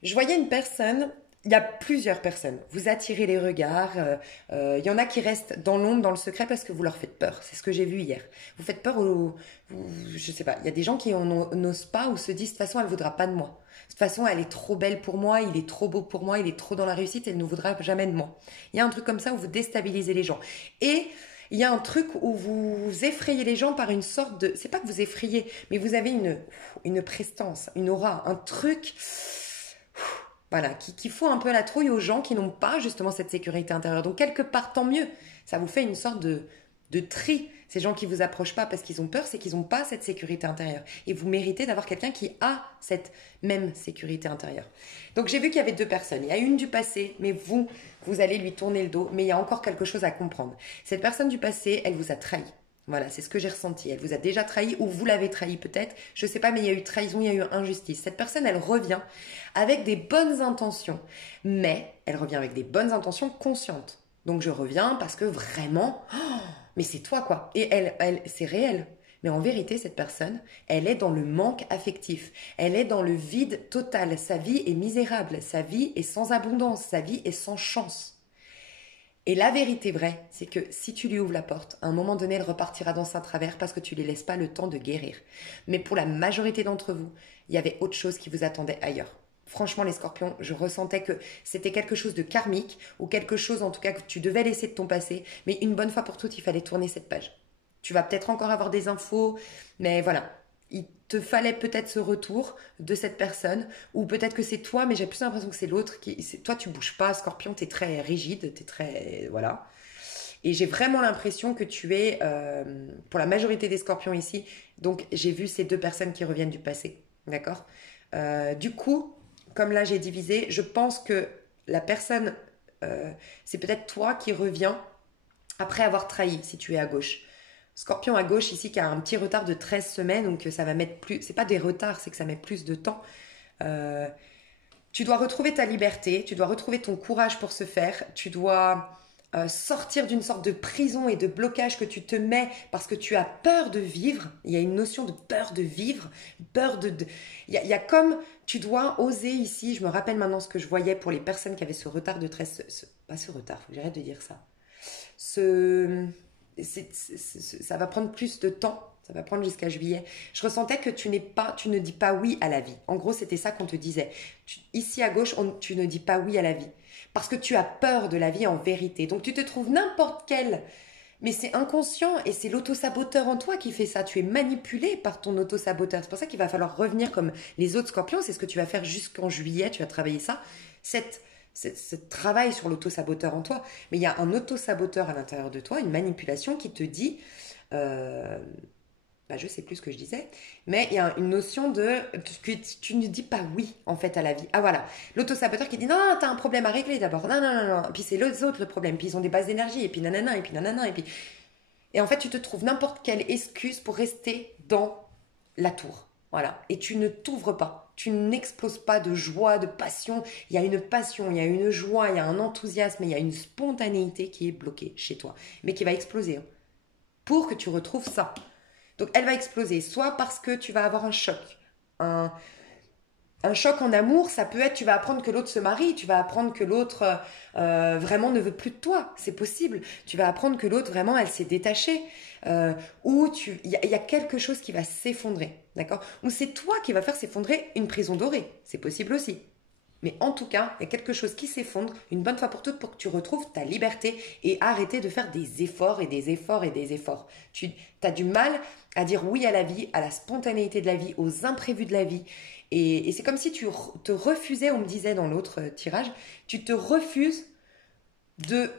Je voyais une personne, il y a plusieurs personnes. Vous attirez les regards. Il y en a qui restent dans l'ombre, dans le secret parce que vous leur faites peur. C'est ce que j'ai vu hier. Vous faites peur je sais pas. Il y a des gens qui n'osent pas ou se disent de toute façon elle voudra pas de moi. De toute façon elle est trop belle pour moi, il est trop beau pour moi, il est trop dans la réussite, elle ne voudra jamais de moi. Il y a un truc comme ça où vous déstabilisez les gens. Et il y a un truc où vous effrayez les gens par une sorte de... C'est pas que vous effrayez, mais vous avez une prestance, une aura, un truc... Voilà, qui fout un peu la trouille aux gens qui n'ont pas justement cette sécurité intérieure. Donc quelque part, tant mieux. Ça vous fait une sorte de tri. Ces gens qui vous approchent pas parce qu'ils ont peur, c'est qu'ils n'ont pas cette sécurité intérieure. Et vous méritez d'avoir quelqu'un qui a cette même sécurité intérieure. Donc j'ai vu qu'il y avait deux personnes. Il y a une du passé, mais vous allez lui tourner le dos. Mais il y a encore quelque chose à comprendre. Cette personne du passé, elle vous a trahi. Voilà, c'est ce que j'ai ressenti. Elle vous a déjà trahi ou vous l'avez trahi peut-être. Je ne sais pas, mais il y a eu trahison, il y a eu injustice. Cette personne, elle revient avec des bonnes intentions. Mais elle revient avec des bonnes intentions conscientes. Donc je reviens parce que vraiment, oh, mais c'est toi quoi. Et c'est réel. Mais en vérité, cette personne, elle est dans le manque affectif. Elle est dans le vide total. Sa vie est misérable. Sa vie est sans abondance. Sa vie est sans chance. Et la vérité vraie, c'est que si tu lui ouvres la porte, à un moment donné, elle repartira dans sa travers parce que tu ne lui laisses pas le temps de guérir. Mais pour la majorité d'entre vous, il y avait autre chose qui vous attendait ailleurs. Franchement, les scorpions, je ressentais que c'était quelque chose de karmique ou quelque chose, en tout cas, que tu devais laisser de ton passé. Mais une bonne fois pour toutes, il fallait tourner cette page. Tu vas peut-être encore avoir des infos, mais voilà. Il te fallait peut-être ce retour de cette personne, ou peut-être que c'est toi, mais j'ai plus l'impression que c'est l'autre. Toi, tu bouges pas, Scorpion, t'es très rigide, t'es très... Voilà. Et j'ai vraiment l'impression que tu es, pour la majorité des Scorpions ici, donc j'ai vu ces deux personnes qui reviennent du passé, d'accord. Du coup, comme là j'ai divisé, je pense que la personne, c'est peut-être toi qui reviens après avoir trahi, si tu es à gauche. Scorpion à gauche ici qui a un petit retard de 13 semaines, donc ça va mettre plus... C'est pas des retards, c'est que ça met plus de temps. Tu dois retrouver ta liberté, tu dois retrouver ton courage pour ce faire, tu dois sortir d'une sorte de prison et de blocage que tu te mets parce que tu as peur de vivre. Il y a une notion de peur de vivre, peur de... Il y a comme... Tu dois oser ici, je me rappelle maintenant ce que je voyais pour les personnes qui avaient ce retard de 13... Pas ce retard, faut que j'arrête de dire ça. ça va prendre plus de temps. Ça va prendre jusqu'à juillet. Je ressentais que tu ne dis pas oui à la vie. En gros, c'était ça qu'on te disait. Ici à gauche, tu ne dis pas oui à la vie. Parce que tu as peur de la vie en vérité. Donc tu te trouves n'importe quel. Mais c'est inconscient et c'est l'auto-saboteur en toi qui fait ça. Tu es manipulé par ton auto-saboteur. C'est pour ça qu'il va falloir revenir comme les autres scorpions. C'est ce que tu vas faire jusqu'en juillet. Tu vas travailler ça. Ce travail sur l'auto-saboteur en toi. Mais il y a un auto-saboteur à l'intérieur de toi, une manipulation qui te dit... je sais plus ce que je disais, mais il y a une notion de que tu ne dis pas oui en fait à la vie. Ah voilà, l'auto-saboteur qui dit non, t'as un problème à régler d'abord, non, non, non, non, et puis c'est les autres le problème, puis ils ont des bases d'énergie, et puis nanana, et puis nanana, et puis... Et en fait, tu te trouves n'importe quelle excuse pour rester dans la tour, voilà, et tu ne t'ouvres pas, tu n'exploses pas de joie, de passion, il y a une passion, il y a une joie, il y a un enthousiasme, il y a une spontanéité qui est bloquée chez toi, mais qui va exploser, hein, pour que tu retrouves ça. Donc, elle va exploser, soit parce que tu vas avoir un choc. Un choc en amour, ça peut être, tu vas apprendre que l'autre se marie, tu vas apprendre que l'autre vraiment ne veut plus de toi, c'est possible. Tu vas apprendre que l'autre vraiment, elle s'est détachée. Ou il y a quelque chose qui va s'effondrer, d'accord? Ou c'est toi qui va faire s'effondrer une prison dorée, c'est possible aussi. Mais en tout cas, il y a quelque chose qui s'effondre une bonne fois pour toutes pour que tu retrouves ta liberté et arrêter de faire des efforts et des efforts et des efforts. Tu as du mal à dire oui à la vie, à la spontanéité de la vie, aux imprévus de la vie. Et c'est comme si tu te refusais, on me disait dans l'autre tirage, tu te refuses de...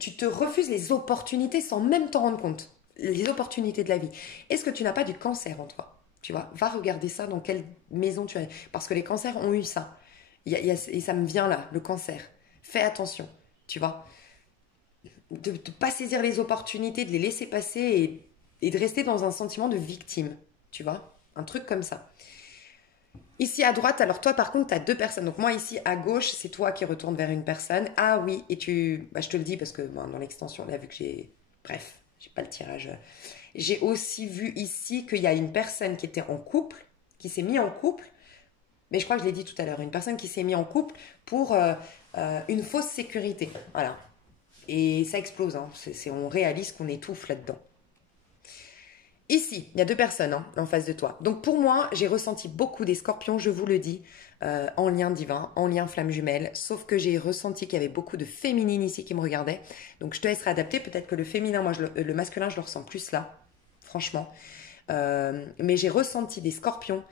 tu te refuses les opportunités sans même t'en rendre compte. Les opportunités de la vie. Est-ce que tu n'as pas du cancer en toi? Tu vois, va regarder ça dans quelle maison tu es. Parce que les cancers ont eu ça. Et ça me vient là, le cancer. Fais attention, tu vois. De ne pas saisir les opportunités, de les laisser passer et de rester dans un sentiment de victime. Tu vois, un truc comme ça. Ici à droite, alors toi par contre, tu as deux personnes. Donc moi ici à gauche, c'est toi qui retournes vers une personne. Ah oui, et je te le dis parce que dans l'extension, là, vu que bref, j'ai pas le tirage... J'ai aussi vu ici qu'il y a une personne qui était en couple, qui s'est mis en couple, mais je crois que je l'ai dit tout à l'heure, une personne qui s'est mise en couple pour une fausse sécurité. Voilà. Et ça explose, hein. On réalise qu'on étouffe là-dedans. Ici, il y a deux personnes en face de toi. Donc pour moi, j'ai ressenti beaucoup des scorpions, je vous le dis, en lien divin, en lien flamme jumelle, sauf que j'ai ressenti qu'il y avait beaucoup de féminines ici qui me regardaient. Donc je te laisserai adapter, peut-être que le féminin, moi le masculin, je le ressens plus là, franchement. Mais j'ai ressenti des scorpions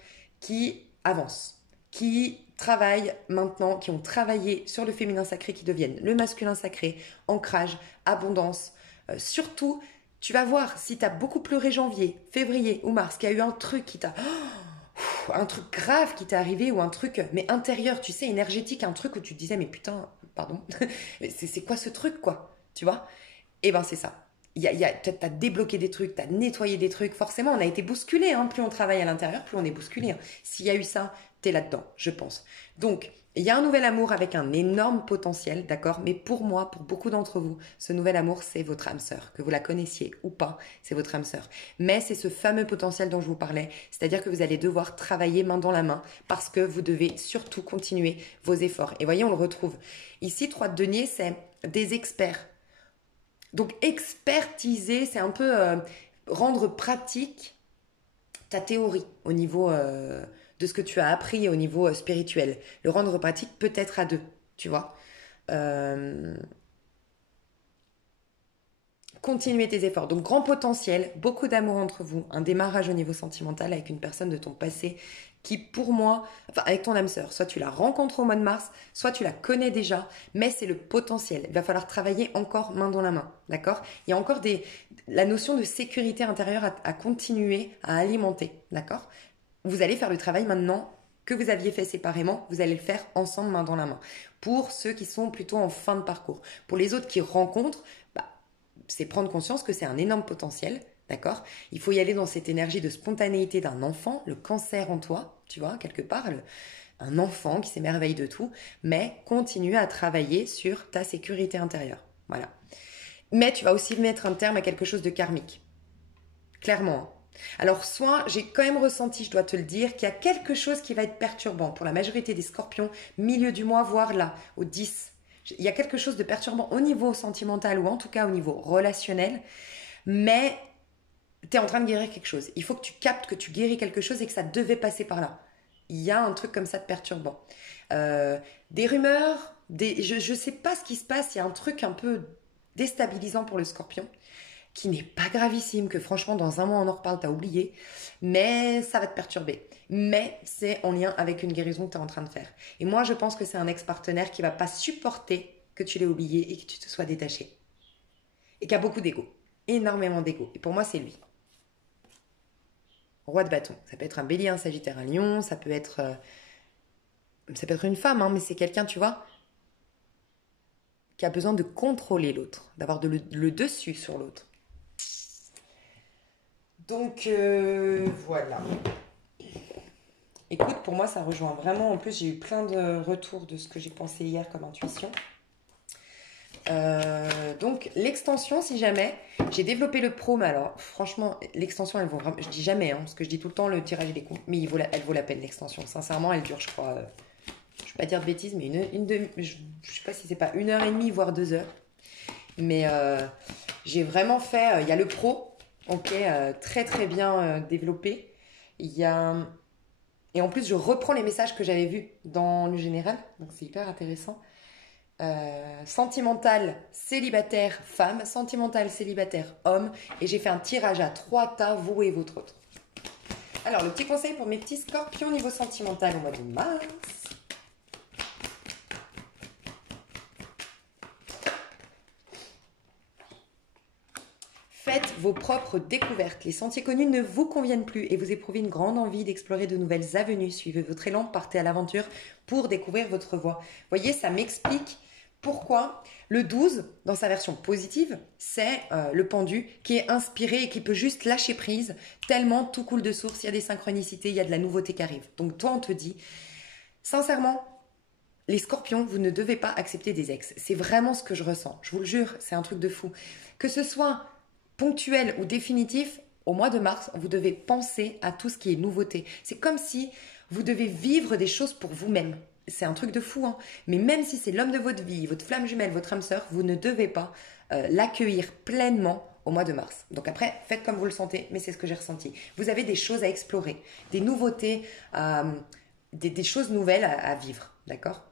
qui avancent, qui travaillent maintenant, qui ont travaillé sur le féminin sacré, qui deviennent le masculin sacré, ancrage, abondance, surtout... Tu vas voir, si tu as beaucoup pleuré janvier, février ou mars, qu'il y a eu un truc qui t'a... un truc grave qui t'est arrivé ou un truc, mais intérieur, tu sais, énergétique, un truc où tu te disais, mais putain, pardon, c'est quoi ce truc, quoi? Tu vois? Eh ben, c'est ça. T'as débloqué des trucs, t'as nettoyé des trucs. Forcément, on a été bousculé, hein. Plus on travaille à l'intérieur, plus on est bousculé, hein. S'il y a eu ça, t'es là-dedans, je pense. Donc, il y a un nouvel amour avec un énorme potentiel, d'accord? Mais pour moi, pour beaucoup d'entre vous, ce nouvel amour, c'est votre âme sœur. Que vous la connaissiez ou pas, c'est votre âme sœur. Mais c'est ce fameux potentiel dont je vous parlais. C'est-à-dire que vous allez devoir travailler main dans la main parce que vous devez surtout continuer vos efforts. Et voyez, on le retrouve. Ici, 3 de denier, c'est des experts. Donc, expertiser, c'est un peu rendre pratique ta théorie au niveau... de ce que tu as appris au niveau spirituel. Le rendre pratique peut-être à deux, tu vois. Continuer tes efforts. Donc, grand potentiel, beaucoup d'amour entre vous, un démarrage au niveau sentimental avec une personne de ton passé qui, pour moi, enfin, avec ton âme sœur, soit tu la rencontres au mois de mars, soit tu la connais déjà, mais c'est le potentiel. Il va falloir travailler encore main dans la main, d'accord? Il y a encore la notion de sécurité intérieure à continuer à alimenter, d'accord? Vous allez faire le travail maintenant que vous aviez fait séparément, vous allez le faire ensemble, main dans la main. Pour ceux qui sont plutôt en fin de parcours. Pour les autres qui rencontrent, c'est prendre conscience que c'est un énorme potentiel, d'accord? Il faut y aller dans cette énergie de spontanéité d'un enfant, le cancer en toi, tu vois, quelque part, un enfant qui s'émerveille de tout, mais continue à travailler sur ta sécurité intérieure. Voilà. Mais tu vas aussi mettre un terme à quelque chose de karmique. Clairement. Alors, soit j'ai quand même ressenti, je dois te le dire, qu'il y a quelque chose qui va être perturbant pour la majorité des scorpions, milieu du mois, voire là, au 10. Il y a quelque chose de perturbant au niveau sentimental ou en tout cas au niveau relationnel, mais tu es en train de guérir quelque chose. Il faut que tu captes que tu guéris quelque chose et que ça devait passer par là. Il y a un truc comme ça de perturbant. Euh, des rumeurs, je ne sais pas ce qui se passe, il y a un truc un peu déstabilisant pour le scorpion, qui n'est pas gravissime, que franchement dans un mois on en reparle, t'as oublié, mais ça va te perturber. Mais c'est en lien avec une guérison que tu es en train de faire. Et moi je pense que c'est un ex-partenaire qui va pas supporter que tu l'aies oublié et que tu te sois détaché. Et qui a beaucoup d'ego, énormément d'ego. Et pour moi c'est lui. Roi de bâton. Ça peut être un bélier, un sagittaire, un lion, ça peut être une femme, hein, mais c'est quelqu'un, tu vois, qui a besoin de contrôler l'autre, d'avoir le dessus sur l'autre. Donc voilà. Écoute, pour moi, ça rejoint vraiment. En plus, j'ai eu plein de retours de ce que j'ai pensé hier comme intuition. Donc, l'extension, si jamais, j'ai développé le pro, mais alors, franchement, l'extension, elle vaut vraiment. Je dis jamais, hein, parce que je dis tout le temps le tirage des coups, mais elle vaut la peine, l'extension. Sincèrement, elle dure, je crois, je ne vais pas dire de bêtises, mais je ne sais pas si c'est pas 1 heure et demie, voire 2 heures. Mais j'ai vraiment fait. Il y a le pro, ok, très très bien développé. Il y a. Et en plus, je reprends les messages que j'avais vus dans le général, donc c'est hyper intéressant. Sentimental, célibataire, femme, sentimental, célibataire, homme. Et j'ai fait un tirage à 3 tas, vous et votre autre. Alors, le petit conseil pour mes petits scorpions niveau sentimental au mois de mars. Faites vos propres découvertes. Les sentiers connus ne vous conviennent plus et vous éprouvez une grande envie d'explorer de nouvelles avenues. Suivez votre élan, partez à l'aventure pour découvrir votre voie. Vous voyez, ça m'explique pourquoi le 12, dans sa version positive, c'est le pendu qui est inspiré et qui peut juste lâcher prise tellement tout coule de source, il y a des synchronicités, il y a de la nouveauté qui arrive. Donc toi, on te dit, sincèrement, les scorpions, vous ne devez pas accepter des ex. C'est vraiment ce que je ressens. Je vous le jure, c'est un truc de fou. Que ce soit ponctuel ou définitif, au mois de mars, vous devez penser à tout ce qui est nouveauté. C'est comme si vous devez vivre des choses pour vous-même. C'est un truc de fou, hein. Mais même si c'est l'homme de votre vie, votre flamme jumelle, votre âme sœur, vous ne devez pas l'accueillir pleinement au mois de mars. Donc après, faites comme vous le sentez, mais c'est ce que j'ai ressenti. Vous avez des choses à explorer, des nouveautés, des choses nouvelles à vivre, d'accord ?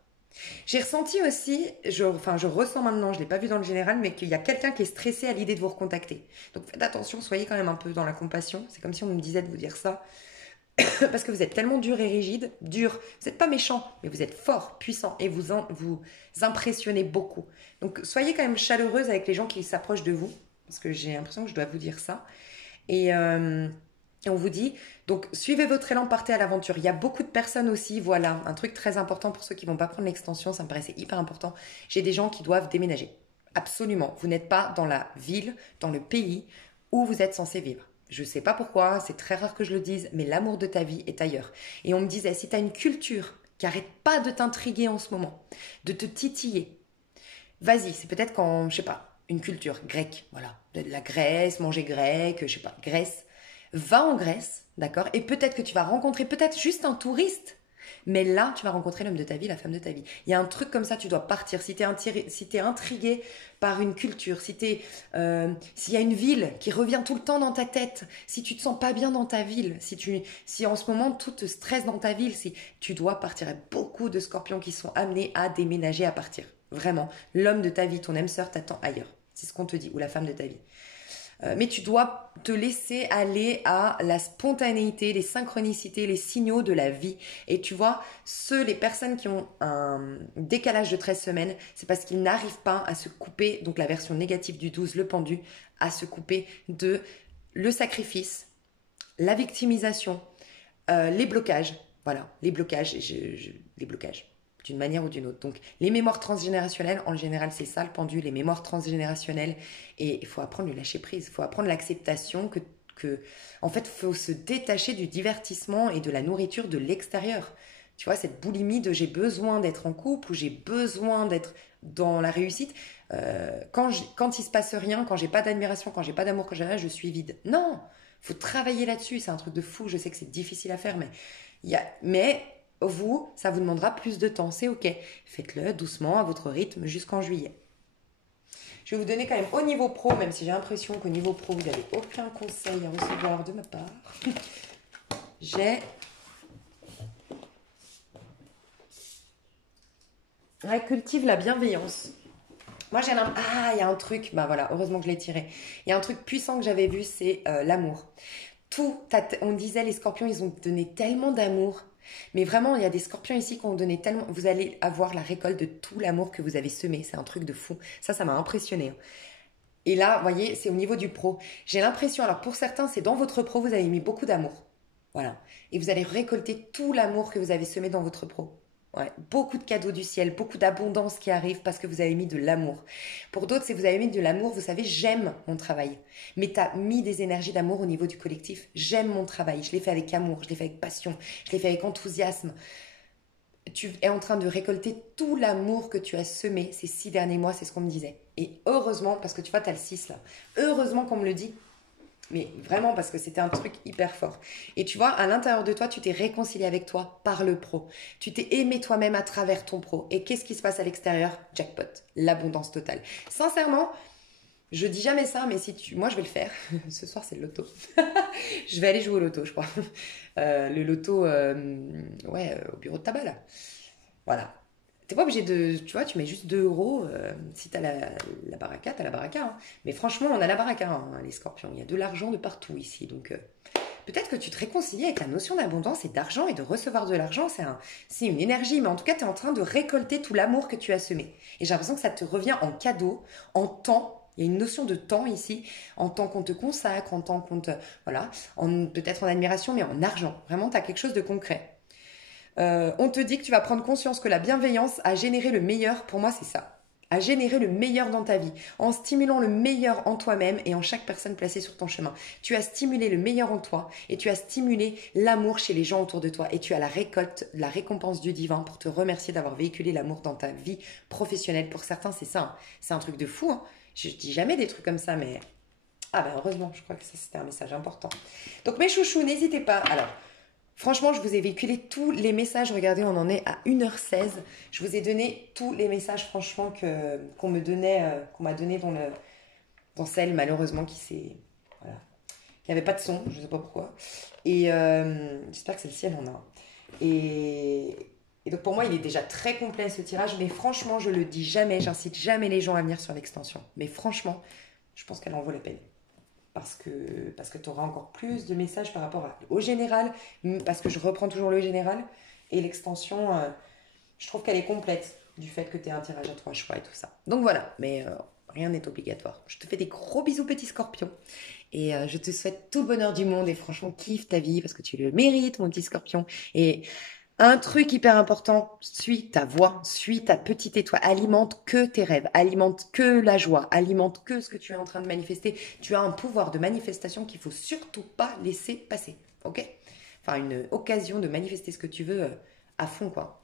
J'ai ressenti aussi, je ressens maintenant, je ne l'ai pas vu dans le général, mais qu'il y a quelqu'un qui est stressé à l'idée de vous recontacter. Donc faites attention, soyez quand même un peu dans la compassion. C'est comme si on me disait de vous dire ça. Parce que vous êtes tellement dur et rigide, dur. Vous n'êtes pas méchant, mais vous êtes fort, puissant et vous impressionnez beaucoup. Donc soyez quand même chaleureuse avec les gens qui s'approchent de vous. Parce que j'ai l'impression que je dois vous dire ça. Et on vous dit, donc suivez votre élan, partez à l'aventure. Il y a beaucoup de personnes aussi, voilà, un truc très important pour ceux qui ne vont pas prendre l'extension, ça me paraissait hyper important. J'ai des gens qui doivent déménager. Absolument, vous n'êtes pas dans la ville, dans le pays où vous êtes censé vivre. Je ne sais pas pourquoi, c'est très rare que je le dise, mais l'amour de ta vie est ailleurs. Et on me disait, si tu as une culture qui n'arrête pas de t'intriguer en ce moment, de te titiller, vas-y, c'est peut-être quand, je sais pas, une culture grecque, voilà, de la Grèce, manger grec, je sais pas, Grèce. Va en Grèce, d'accord? Et peut-être que tu vas rencontrer peut-être juste un touriste. Mais là, tu vas rencontrer l'homme de ta vie, la femme de ta vie. Il y a un truc comme ça, tu dois partir. Si t'es intrigué par une culture, s'il y a une ville qui revient tout le temps dans ta tête, si tu te sens pas bien dans ta ville, si en ce moment tout te stresse dans ta ville, si tu dois partir. Il y a beaucoup de scorpions qui sont amenés à déménager, à partir. Vraiment, l'homme de ta vie, ton âme sœur t'attend ailleurs. C'est ce qu'on te dit, ou la femme de ta vie. Mais tu dois te laisser aller à la spontanéité, les synchronicités, les signaux de la vie. Et tu vois, les personnes qui ont un décalage de 13 semaines, c'est parce qu'ils n'arrivent pas à se couper, donc la version négative du 12, le pendu, à se couper de le sacrifice, la victimisation, les blocages. Voilà, les blocages, les blocages. D'une manière ou d'une autre. Donc, les mémoires transgénérationnelles, en général, c'est ça le pendu, les mémoires transgénérationnelles. Et il faut apprendre le lâcher prise, il faut apprendre l'acceptation en fait, il faut se détacher du divertissement et de la nourriture de l'extérieur. Tu vois, cette boulimie de j'ai besoin d'être en couple ou j'ai besoin d'être dans la réussite. Quand il se passe rien, quand j'ai pas d'admiration, quand j'ai pas d'amour, je suis vide. Non, il faut travailler là-dessus, c'est un truc de fou. Je sais que c'est difficile à faire, mais Vous, ça vous demandera plus de temps, c'est ok. Faites-le doucement, à votre rythme, jusqu'en juillet. Je vais vous donner quand même au niveau pro, même si j'ai l'impression qu'au niveau pro, vous n'avez aucun conseil à recevoir de ma part. J'ai... Ouais, cultive la bienveillance. Moi, j'ai l'impression... Ah, il y a un truc, bah voilà, heureusement que je l'ai tiré. Il y a un truc puissant que j'avais vu, c'est l'amour. On disait, les scorpions, ils ont donné tellement d'amour. Mais vraiment, il y a des scorpions ici qui ont donné tellement... Vous allez avoir la récolte de tout l'amour que vous avez semé. C'est un truc de fou. Ça m'a impressionné. Et là, vous voyez, c'est au niveau du pro. J'ai l'impression, alors pour certains, c'est dans votre pro, vous avez mis beaucoup d'amour. Voilà. Et vous allez récolter tout l'amour que vous avez semé dans votre pro. Ouais, beaucoup de cadeaux du ciel, beaucoup d'abondance qui arrive parce que vous avez mis de l'amour. Pour d'autres, si vous avez mis de l'amour, vous savez, j'aime mon travail. Mais tu as mis des énergies d'amour au niveau du collectif. J'aime mon travail, je l'ai fait avec amour, je l'ai fait avec passion, je l'ai fait avec enthousiasme. Tu es en train de récolter tout l'amour que tu as semé ces 6 derniers mois, c'est ce qu'on me disait. Et heureusement, parce que tu vois, tu as le 6 là. Heureusement qu'on me le dit. Mais vraiment, parce que c'était un truc hyper fort. Et tu vois, à l'intérieur de toi, tu t'es réconcilié avec toi par le pro. Tu t'es aimé toi-même à travers ton pro. Et qu'est-ce qui se passe à l'extérieur? Jackpot. L'abondance totale. Sincèrement, je dis jamais ça, mais si tu... Moi, je vais le faire. Ce soir, c'est le loto. Je vais aller jouer au loto, je crois. Le loto, au bureau de tabac, là. Voilà. T'es pas obligé de... Tu vois, tu mets juste 2 euros. Si t'as la baraka, t'as la baraka. Hein. Mais franchement, on a la baraka, hein, les scorpions. Il y a de l'argent de partout ici. Donc, peut-être que tu te réconcilies avec la notion d'abondance et d'argent et de recevoir de l'argent. C'est une énergie. Mais en tout cas, tu es en train de récolter tout l'amour que tu as semé. Et j'ai l'impression que ça te revient en cadeau, en temps. Il y a une notion de temps ici, en temps qu'on te consacre, en temps qu'on te... Voilà, peut-être en admiration, mais en argent. Vraiment, tu as quelque chose de concret. On te dit que tu vas prendre conscience que la bienveillance a généré le meilleur, pour moi c'est ça, a généré le meilleur dans ta vie, en stimulant le meilleur en toi-même et en chaque personne placée sur ton chemin. Tu as stimulé le meilleur en toi et tu as stimulé l'amour chez les gens autour de toi et tu as la récolte, la récompense du divin pour te remercier d'avoir véhiculé l'amour dans ta vie professionnelle. Pour certains c'est ça, hein. C'est un truc de fou, hein. Je dis jamais des trucs comme ça, mais... Ah ben heureusement, je crois que ça c'était un message important. Donc mes chouchous, n'hésitez pas. Alors... Franchement, je vous ai véhiculé tous les messages. Regardez, on en est à 1h16. Je vous ai donné tous les messages, franchement, qu'on me donnait, qu'on m'a donné dans celle, malheureusement, voilà, qui n'avait pas de son. Je ne sais pas pourquoi. Et j'espère que c'est le ciel en a. Et donc, pour moi, il est déjà très complet, ce tirage. Mais franchement, je le dis jamais. J'incite jamais les gens à venir sur l'extension. Mais franchement, je pense qu'elle en vaut la peine. Parce que tu auras encore plus de messages par rapport au général, parce que je reprends toujours le général, et l'extension, je trouve qu'elle est complète du fait que tu aies un tirage à 3 choix et tout ça. Donc voilà, mais rien n'est obligatoire. Je te fais des gros bisous petits scorpions, et je te souhaite tout le bonheur du monde, et franchement, kiffe ta vie, parce que tu le mérites, mon petit scorpion, et... Un truc hyper important, suis ta voix, suis ta petite étoile, alimente que tes rêves, alimente que la joie, alimente que ce que tu es en train de manifester. Tu as un pouvoir de manifestation qu'il faut surtout pas laisser passer, ok? Enfin, une occasion de manifester ce que tu veux à fond, quoi.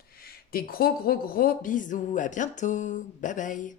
Des gros, gros, gros bisous, à bientôt, bye bye.